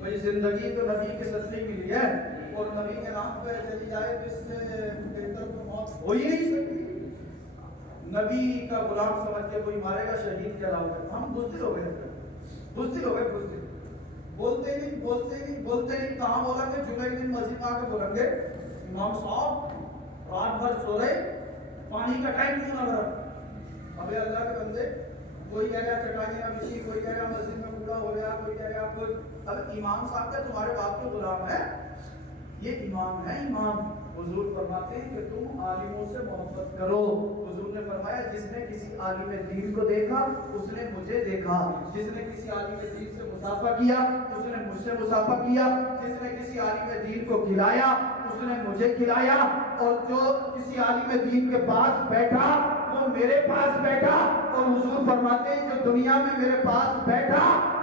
بھئی زندگی تو نبی کے صدقے کی لیے ہے، اور نبی کے نام پہ چلی جائے تو اس سے بہتر تو موت ہو ہی نہیں سکتی۔ نبی کا غلام سمجھ کے کوئی مارے گا شہید کہلاؤ گے، ہم بزدل ہو گئے، بزدل ہو گئے، بزدل بولتے نہیں کہاں بولیں گے، جمعے کے دن مسجد آ کے بولیں گے امام صاحب رات بھر سو رہے پانی کا ٹائم کیوں نہ بھرا۔ ابے اللہ کے بندے، کوئی کہہ رہا چٹائی نہ بچھی، کوئی کہہ رہا مسجد میں کوڑا ہو گیا، کوئی کہہ رہا کوئی، اب امام صاحب کا تمہارے باپ کے غلام ہے، یہ امام ہے امام۔ حضور فرماتے ہیں کہ تم عالموں سے محبت کرو۔ حضور نے فرمایا جس نے کسی عالم دین کو دیکھا اس نے مجھے دیکھا، جس نے کسی عالم دین سے مصافحہ کیا اس نے مجھ سے مصافحہ کیا، جس نے کسی عالم دین کو کھلایا اس نے مجھے کھلایا، اور جو کسی عالم دین کے پاس بیٹھا وہ میرے پاس بیٹھا۔ اور حضور فرماتے ہیں جو دنیا میں میرے پاس بیٹھا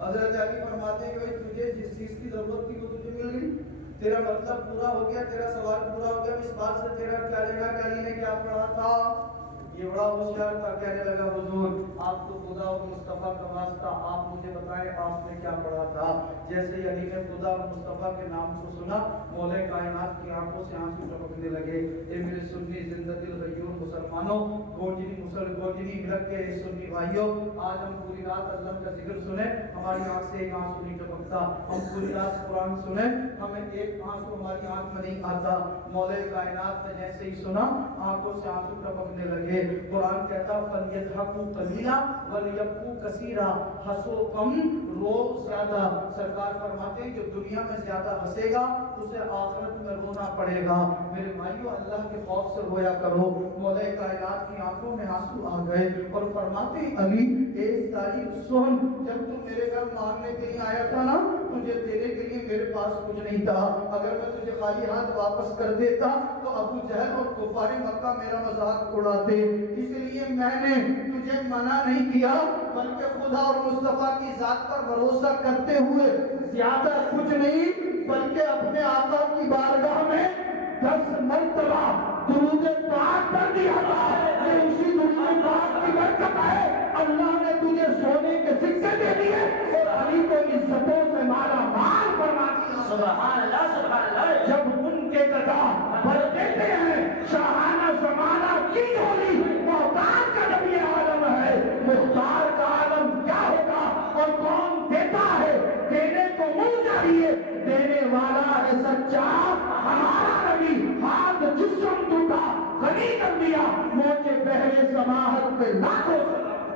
حضرت علی فرماتے ہیں کہ تجھے جس چیز کی ضرورت تھی وہ تجھے مل گئی، تیرا مطلب پورا ہو گیا، تیرا سوال پورا ہو گیا، اس بات سے تیرا کیا لینا کہ علی نے کیا پڑھا تھا؟ یہ بڑا ہوشیار تھا، کہنے لگا حضور آپ تو خدا اور مصطفیٰ کا واسطہ، آپ مجھے بتائیں آپ نے کیا پڑھا تھا؟ جیسے ہی علی نے خدا اور مصطفیٰ کے نام کو سنا، مولا کائنات کی آنکھوں سے آنسو ٹپکنے لگے۔ اے میرے سنی زندہ دل غیور مسلمانوں، گونجنی ملک کے سنی بھائیوں، آج ہم پوری رات اللہ کا ذکر سنیں، ہماری آنکھ سے ایک آنسو نہیں ٹپکتا، ہم پوری رات قرآن سنیں، ہمیں ایک آنسو ہماری آنکھ میں نہیں آتا۔ مولا کائنات نے جیسے ہی سنا، آنکھوں سے آنسو ٹپکنے لگے۔ قرآن کہتا فَلْيَضْحَكُوا قَلِيلًا وَلْيَبْكُوا كَثِيرًا، ہنسو کم رو زیادہ۔ سرکار فرماتے ہیں کہ دنیا میں زیادہ ہنسے گا اسے آخرت میں رونا پڑے گا۔ میرے بھائیو اللہ کے خوف سے رویا کرو۔ مولا کائنات کی آنکھوں میں آنسو آ گئے اور فرماتے ہیں علی اے ساری سن، جب تم میرے گھر مانگنے کے لیے آیا تھا نا، تجھے دینے کے لیے میرے پاس کچھ نہیں تھا، اگر میں تجھے خالی ہاتھ واپس کر دیتا تو ابو جہل اور کفار مکہ میرا مذاق اڑاتے، اس لیے میں نے تجھے منع نہیں کیا، بلکہ خدا اور مصطفیٰ کی ذات پر بھروسہ کرتے ہوئے زیادہ کچھ نہیں بلکہ اپنے آقا کی بارگاہ میں 10 مرتبہ درود پاک کر دیا تھا۔ یہ اسی درود پاک کی برکت ہے اللہ نے تجھے سونے کے سکے دے دیے اور علی کو عزتوں سے مالا مال فرما دیا۔ سبحان اللہ سبحان اللہ۔ جب ان کے قضا بھر دیتے ہیں شاہانہ زمانہ کی ہولی، محتاج کا نبی عالم ہے، مختار کا عالم کیا ہوگا اور کون دیتا ہے؟ دینے کو منہ چاہیے، دینے والا ہے سچا ہمارا نبی، ہاتھ جسم ٹوٹا غنی کر دیا، موجے بہرے سماحت پہ لاکھوں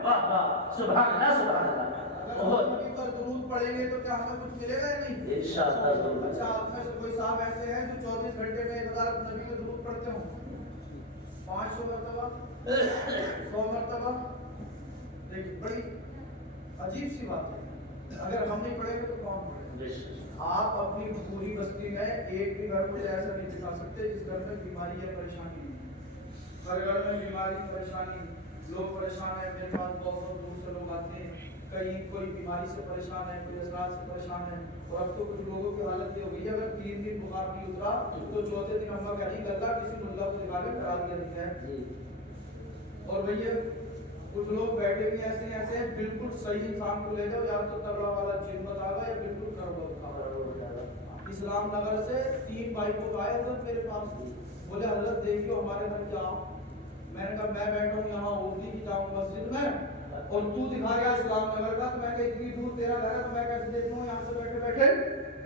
واہ واہ سبحان اللہ سبحان اللہ۔ اگر نبی پر درود پڑھیں گے تو کیا ہمیں کچھ ملے گا یا نہیں؟ انشاءاللہ ضرور۔ اچھا آپ میں سے کوئی صاحب ایسے ہیں جو 24 گھنٹے میں 1000 نبی پہ درود پڑھتے ہوں؟ 500 مرتبہ 100 مرتبہ؟ دیکھیں بڑی عجیب سی بات ہے، اگر ہم نہیں پڑھیں گے تو کون پڑھے گا؟ آپ اپنی پوری بستی میں ایک بھی گھر مجھے ایسا نہیں دکھا سکتے جس گھر میں بیماری یا پریشانی نہیں۔ ہر گھر میں بیماری پریشانی، لوگ پریشان ہیں، میرے پاس بہت دور سے لوگ آتے ہیں، کہیں کوئی بیماری سے پریشان ہے، کوئی اثرات سے پریشان ہے، اور اب تو کچھ لوگوں کی حالت یہ ہو گئی ہے اگر 3 دن بخار نہیں اترا تو چوتھے دن ہم کہیں گلہ کسی ملا کو دکھا کے کرا دیا دیا ہے۔ اور بھئی کچھ لوگ بیٹھے بھی ایسے ہیں بالکل صحیح انسان کو لے جاؤ، یا تو تگڑا والا جن بتا گا یا بالکل کروڑا بتا گا۔ اسلام نگر سے 3 بھائی کو آئے حضرت میرے پاس، بولے حضرت دیکھیو ہمارے گھر کیا، میں نے کہا میں بیٹھا ہوں یہاں اردی کی جامع مسجد میں اور تو دکھا رہا اسلام نگر کا، تو میں کہا اتنی دور تیرا گھر ہے تو میں کیسے دیکھوں یہاں سے بیٹھے بیٹھے؟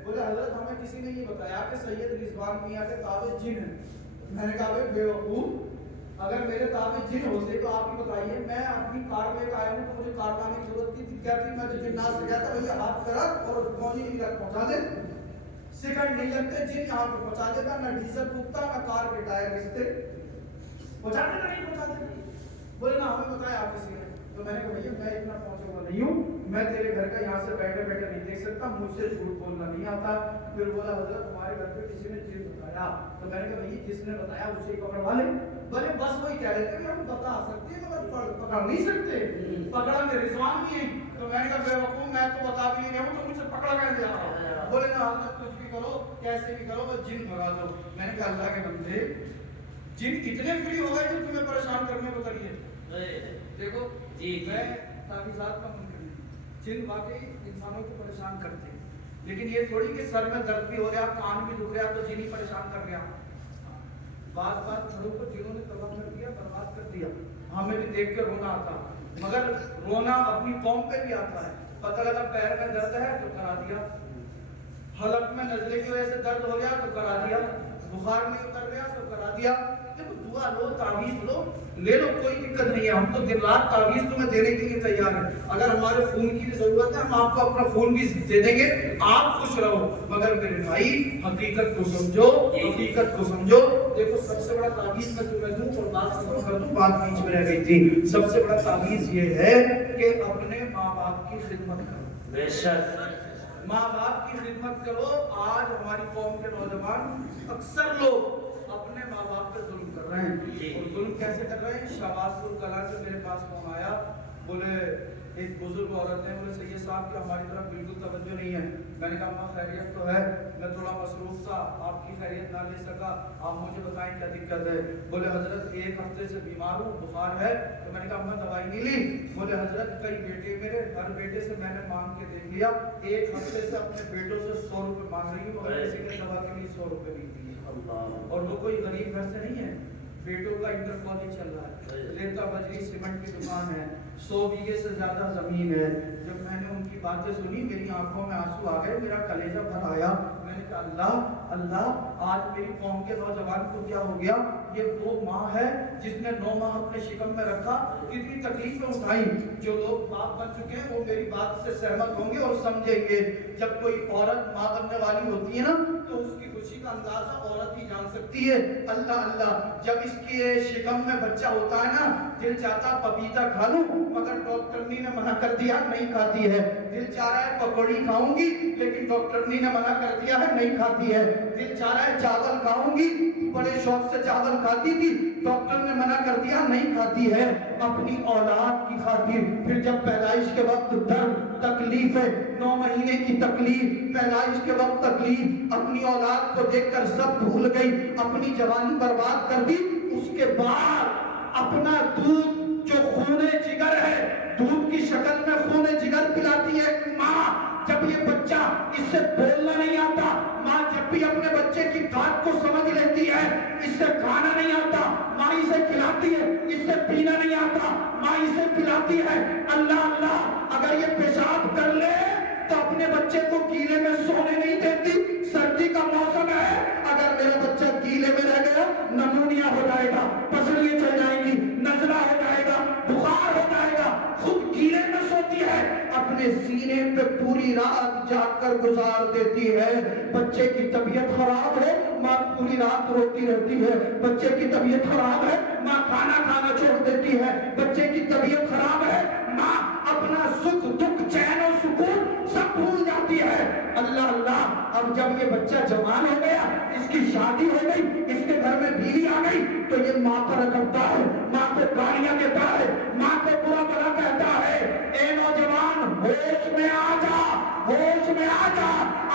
بولے حضرت ہمیں کسی نے یہ بتایا کہ سید رضوان میاں کے تابع جن ہیں۔ میں نے کہا بے وقوف، اگر میرے تابع جن ہوتے تو آپ ہی بتائیے، میں اپنی کار میں آیا ہوں تو مجھے کار لانے کی ضرورت تھی، کیا تھی؟ میں تو جنات سے کہتا بھیا ہاتھ کرا اور پہنچی نہیں تک پہنچا دے، سیکنڈ نہیں لگتے جن یہاں پہ پہنچا دیتا، نہ ڈیزل پھوکتا نہ کار کے ٹائر گھستے، پہنچا دیتا نہیں پہنچا دیتا۔ بولے نا ہمیں بتایا آپ کسی نے، تو میں نے کہا بھیا میں اتنا پہنچا ہوا نہیں ہوں، میں تیرے گھر کا یہاں سے بیٹھے بیٹھے نہیں دیکھ سکتا، مجھ سے جھوٹ بولنا نہیں آتا۔ پھر بولا حضرت ہمارے گھر پہ کسی نے جن بتایا، تو میں نے کہا بھائی جس نے بتایا اسے پکڑوا لے۔ بولے بس وہی کہہ رہے تھے کہ ہم بتا سکتے ہیں مگر پکڑ نہیں سکتے، پکڑا میں رضوان بھی ہیں۔ تو میں نے کہا بے وقوف میں تو بتا بھی نہیں رہا ہوں تو مجھ سے پکڑا کیسے آ رہا؟ بولے نا حضرت کچھ بھی کرو کیسے بھی کرو بس جن بھگا دو۔ میں نے کہا اللہ کے بندے جن اتنے فری ہو گئے جو تمہیں پریشان کرنے کو کریے۔ دیکھو جی میں تعویذات کا منکر نہیں، جن واقعی انسانوں کو پریشان کرتے ہیں، لیکن یہ تھوڑی کہ سر میں درد بھی ہو رہا کان بھی دکھ رہا تو جن ہی پریشان کر رہا۔ بات گھروں کو جنہوں نے تباہ کر دیا، برباد کر دیا، ہمیں بھی دیکھ کے رونا آتا، مگر رونا اپنی قوم پہ بھی آتا ہے۔ پتہ لگا پیر میں درد ہے تو کرا دیا، حلق میں نزلے کی وجہ سے درد ہو گیا تو کرا دیا، بخار نہیں اتر گیا تو کرا دیا۔ دیکھو دعا لو، تعویذ لو، لے لو، کوئی دقت نہیں ہے، ہم تو دن رات تعویذ تمہیں دینے کے لیے تیار ہیں۔ اگر ہمارے خون کی ضرورت ہے ہم آپ کو اپنا خون بھی دے دیں گے، آپ خوش رہو، مگر میرے بھائی حقیقت کو سمجھو، حقیقت کو سمجھو۔ دیکھو سب سے بڑا تعویذ میں تمہیں دوں اور بات ختم کر دوں، بات بیچ میں رہ گئی تھی۔ سب سے بڑا تعویذ یہ ہے کہ اپنے ماں باپ کی خدمت کرو۔ بے شک ماں باپ کی خدمت کرو۔ آج ہماری قوم کے نوجوان اکثر لوگ اپنے ماں باپ پہ ظلم کر رہے ہیں، اور ظلم کیسے کر رہے ہیں؟ شہباز پور کلا سے میرے پاس فون آیا، بولے ایک بزرگ عورت ہے، بولے سید صاحب کہ ہماری طرف بالکل توجہ نہیں ہے. میں نے کہا ماں خیریت تو ہے، میں تھوڑا مصروف تھا، آپ کی خیریت نہ لے سکا، آپ مجھے بتائیں کیا دقت ہے. بولے حضرت ایک ہفتے سے بیمار ہوں، بخار ہے. تو میں نے کہا اماں دوائی نہیں لی؟ بولے حضرت کئی بیٹے میرے، ہر بیٹے سے میں نے مانگ کے دیکھ لیا، ایک ہفتے سے اپنے بیٹوں سے 100 روپے مانگ رہی ہوں، مگر کسی نے دوا کے لیے 100 روپے نہیں دیے. اور وہ کوئی غریب گھر سے نہیں ہے، بیٹوں کا انٹر کالج چل رہا ہے، ریتا بجری سیمنٹ کی دکان ہے، 100 بیگھے سے زیادہ زمین ہے. جب میں نے ان کی باتیں سنی میری آنکھوں میں آنسو آ گئے، میرا کلیجہ بھر آیا. میں نے کہا اللہ اللہ، آج میری قوم کے نوجوان کو کیا ہو گیا؟ یہ وہ ماں ہے جس نے 9 ماہ اپنے شکم میں رکھا، کتنی تکلیفیں اٹھائیں. جو لوگ باپ بن چکے ہیں وہ میری بات سے سہمت ہوں گے اور سمجھیں گے. جب کوئی عورت ماں بننے والی ہوتی ہے نا تو اس کی خوشی کا اندازہ عورت ہی جان سکتی ہے. اللہ اللہ، جب اس کے شکم میں بچہ ہوتا ہے نا، دل چاہتا پپیتا کھا لوں، مگر ڈاکٹرنی نے منع کر دیا نہیں کھاتی ہے. دل چاہ رہا ہے پکوڑی کھاؤں گی، لیکن ڈاکٹرنی نے منع کر دیا ہے نہیں کھاتی ہے. دل چاہ رہا ہے چاول کھاؤں گی، بڑے شوق سے چاول کھاتی تھی، ڈاکٹر نے منع کر دیا نہیں کھاتی ہے. اپنی اولاد کی خاطر پھر جب پیدائش کے وقت درد، تکلیف ہے، 9 مہینے کی تکلیف، پیدائش کے وقت تکلیف، اپنی اولاد کو دیکھ کر سب بھول گئی، اپنی جوانی برباد کر دی. اس کے بعد اپنا دودھ جو خون جگر ہے، دودھ کی شکل میں خون جگر پلاتی ہے ماں. جب یہ بچہ، اس سے بولنا نہیں آتا، ماں جب بھی اپنے بچے کی بات کو سمجھ لیتی ہے. اس سے کھانا نہیں آتا، ماں اسے کھلاتی ہے. اس سے پینا نہیں آتا، ماں اسے پلاتی ہے. اللہ اللہ، اگر یہ پیشاب کر لے تو اپنے بچے کو گیلے میں سونے نہیں دیتی. سردی کا موسم ہے، اگر میرا بچہ گیلے میں رہ گیا نمونیا ہو جائے گا، پسلیاں چل جائیں گی، نزلہ ہو جائے گا، بخار ہو جائے گا. خود گیلے میں سوتی ہے، اپنے سینے پہ پوری رات جاگ کر گزار دیتی ہے. بچے کی طبیعت خراب ہے، ماں پوری رات روتی رہتی ہے. بچے کی طبیعت خراب ہے، ماں کھانا کھانا چھوڑ دیتی ہے. بچے کی طبیعت خراب ہے، ماں اپنا سکھ دکھ چین و سکون سب بھول جاتی ہے. اللہ اللہ، اب جب یہ بچہ جوان ہو گیا، اس کی شادی ہو گئی، اس کے گھر میں بیوی آ گئی، تو یہ ماں پر رکھتا ہے، ماں کو گالیاں دیتا ہے، ماں کو برا بھلا کہتا ہے. اے نوجوان، ہوش میں آ جا، ہوش میں آ جا.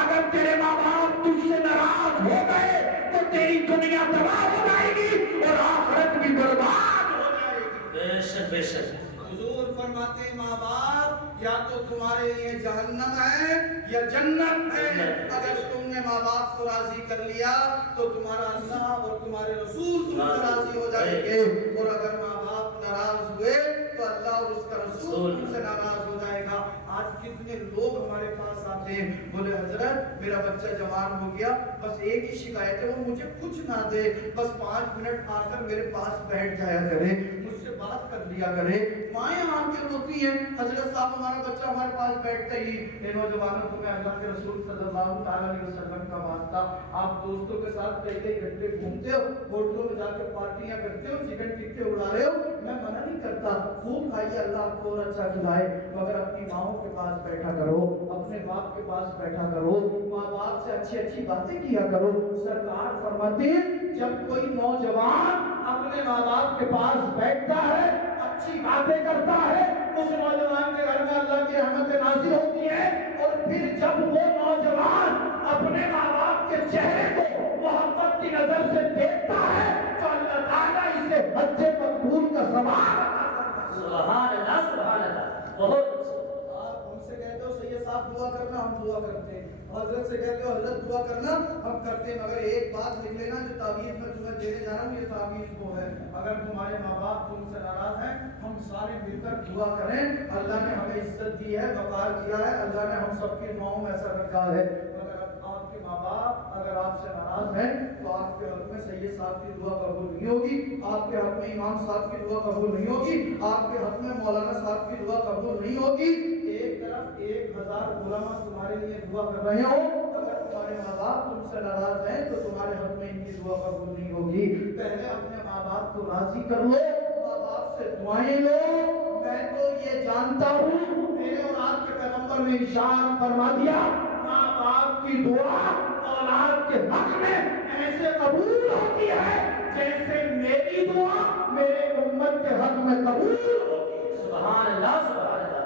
اگر تیرے ماں باپ تجھ سے ناراض ہو گئے تو تیری دنیا تباہ ہو جائے گی اور آخرت بھی برباد ہو جائے گی. بے شک بے شک. حضور فرماتے ہیں ماں باپ یا تو تمہارے لیے جہنم ہے یا جنت ہے. اگر تم نے ماں باپ کو راضی کر لیا تو تمہارا اللہ اور تمہارے رسول تم سے راضی ہو جائیں گے، اور اگر ماں باپ ناراض ہوئے تو اللہ اور اس کا رسول تم سے ناراض ہو جائے گا. آج کتنے لوگ ہمارے پاس آتے ہیں، بولے حضرت میرا بچہ جوان ہو گیا، بس ایک ہی شکایت ہے، وہ مجھے کچھ نہ دے، بس 5 منٹ آ کر میرے پاس بیٹھ جایا کرے، مجھ سے بات کر لیا کرے. مائیں آ کے روتی ہیں، حضرت صاحب ہمارا بچہ ہمارے پاس بیٹھتے ہی. اے نوجوانوں، تمہیں اللہ کے رسول صلی اللہ علیہ وسلم کا واسطہ، آپ دوستوں کے ساتھ کئی کئی گھنٹے گھومتے ہو، ہوٹلوں میں جا کے پارٹیاں کرتے ہو، چکن ٹکے اڑا رہے ہو، میں منع نہیں کرتا، خوب کھائیے، اللہ آپ کو اور اچھا کھلائے، مگر اپنی ماؤں کے پاس بیٹھا کرو، اپنے باپ کے پاس بیٹھا کرو، ماں باپ سے اچھی اچھی باتیں کیا کرو. سرکار فرماتے ہیں جب کوئی نوجوان اپنے ماں باپ کے پاس بیٹھتا ہے، اچھی باتیں کرتا ہے، اس نوجوان کے گھر میں اللہ کی رحمت نازل ہوتی ہے. اور پھر جب وہ نوجوان اپنے ماں باپ کے چہرے کو محبت کی نظر سے دیکھتا ہے تو اللہ تعالیٰ اسے حج مقبول کا ثواب عطا کرتا ہے. سبحان اللہ سبحان اللہ. بہت آپ ہم سے کہتے ہو سید صاحب دعا کرنا، ہم دعا کرتے ہیں. حضرت سے کہتے ہو حضرت دعا کرنا، ہم کرتے ہیں. مگر ایک بات لکھ لینا، جو تعویذ میں تمہیں دینے جا رہا ہوں یہ تعویذ وہ ہے. اگر تمہارے ماں باپ تم سے ناراض ہیں، ہم سارے مل کر دعا کریں. اللہ نے ہمیں عزت دی ہے، وقار کیا ہے، اللہ نے ہم سب کی دعاؤں میں ایسا رکھا ہے. مگر آپ کے ماں باپ اگر آپ سے ناراض ہیں تو آپ کے حق میں سید صاحب کی دعا قبول نہیں ہوگی، آپ کے حق میں امام صاحب کی دعا قبول نہیں ہوگی، آپ کے حق میں مولانا صاحب کی دعا قبول نہیں ہوگی. ایک طرف 1000 علماء تمہارے لیے دعا کر رہے ہو، اگر تمہارے ماں باپ تم سے ناراض ہیں تو تمہارے حق میں ان کی دعا قبول نہیں ہوگی. پہلے اپنے ماں باپ کو راضی کر لو، ماں باپ سے دعائیں لو. میں تو یہ جانتا ہوں، میرے اور آپ کے پیغمبر نے ارشاد فرما دیا، ماں باپ کی دعا اولاد کے حق میں ایسے قبول ہوتی ہے جیسے میری دعا میرے امت کے حق میں قبول ہوتی ہے. سبحان اللہ سبحان اللہ.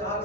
4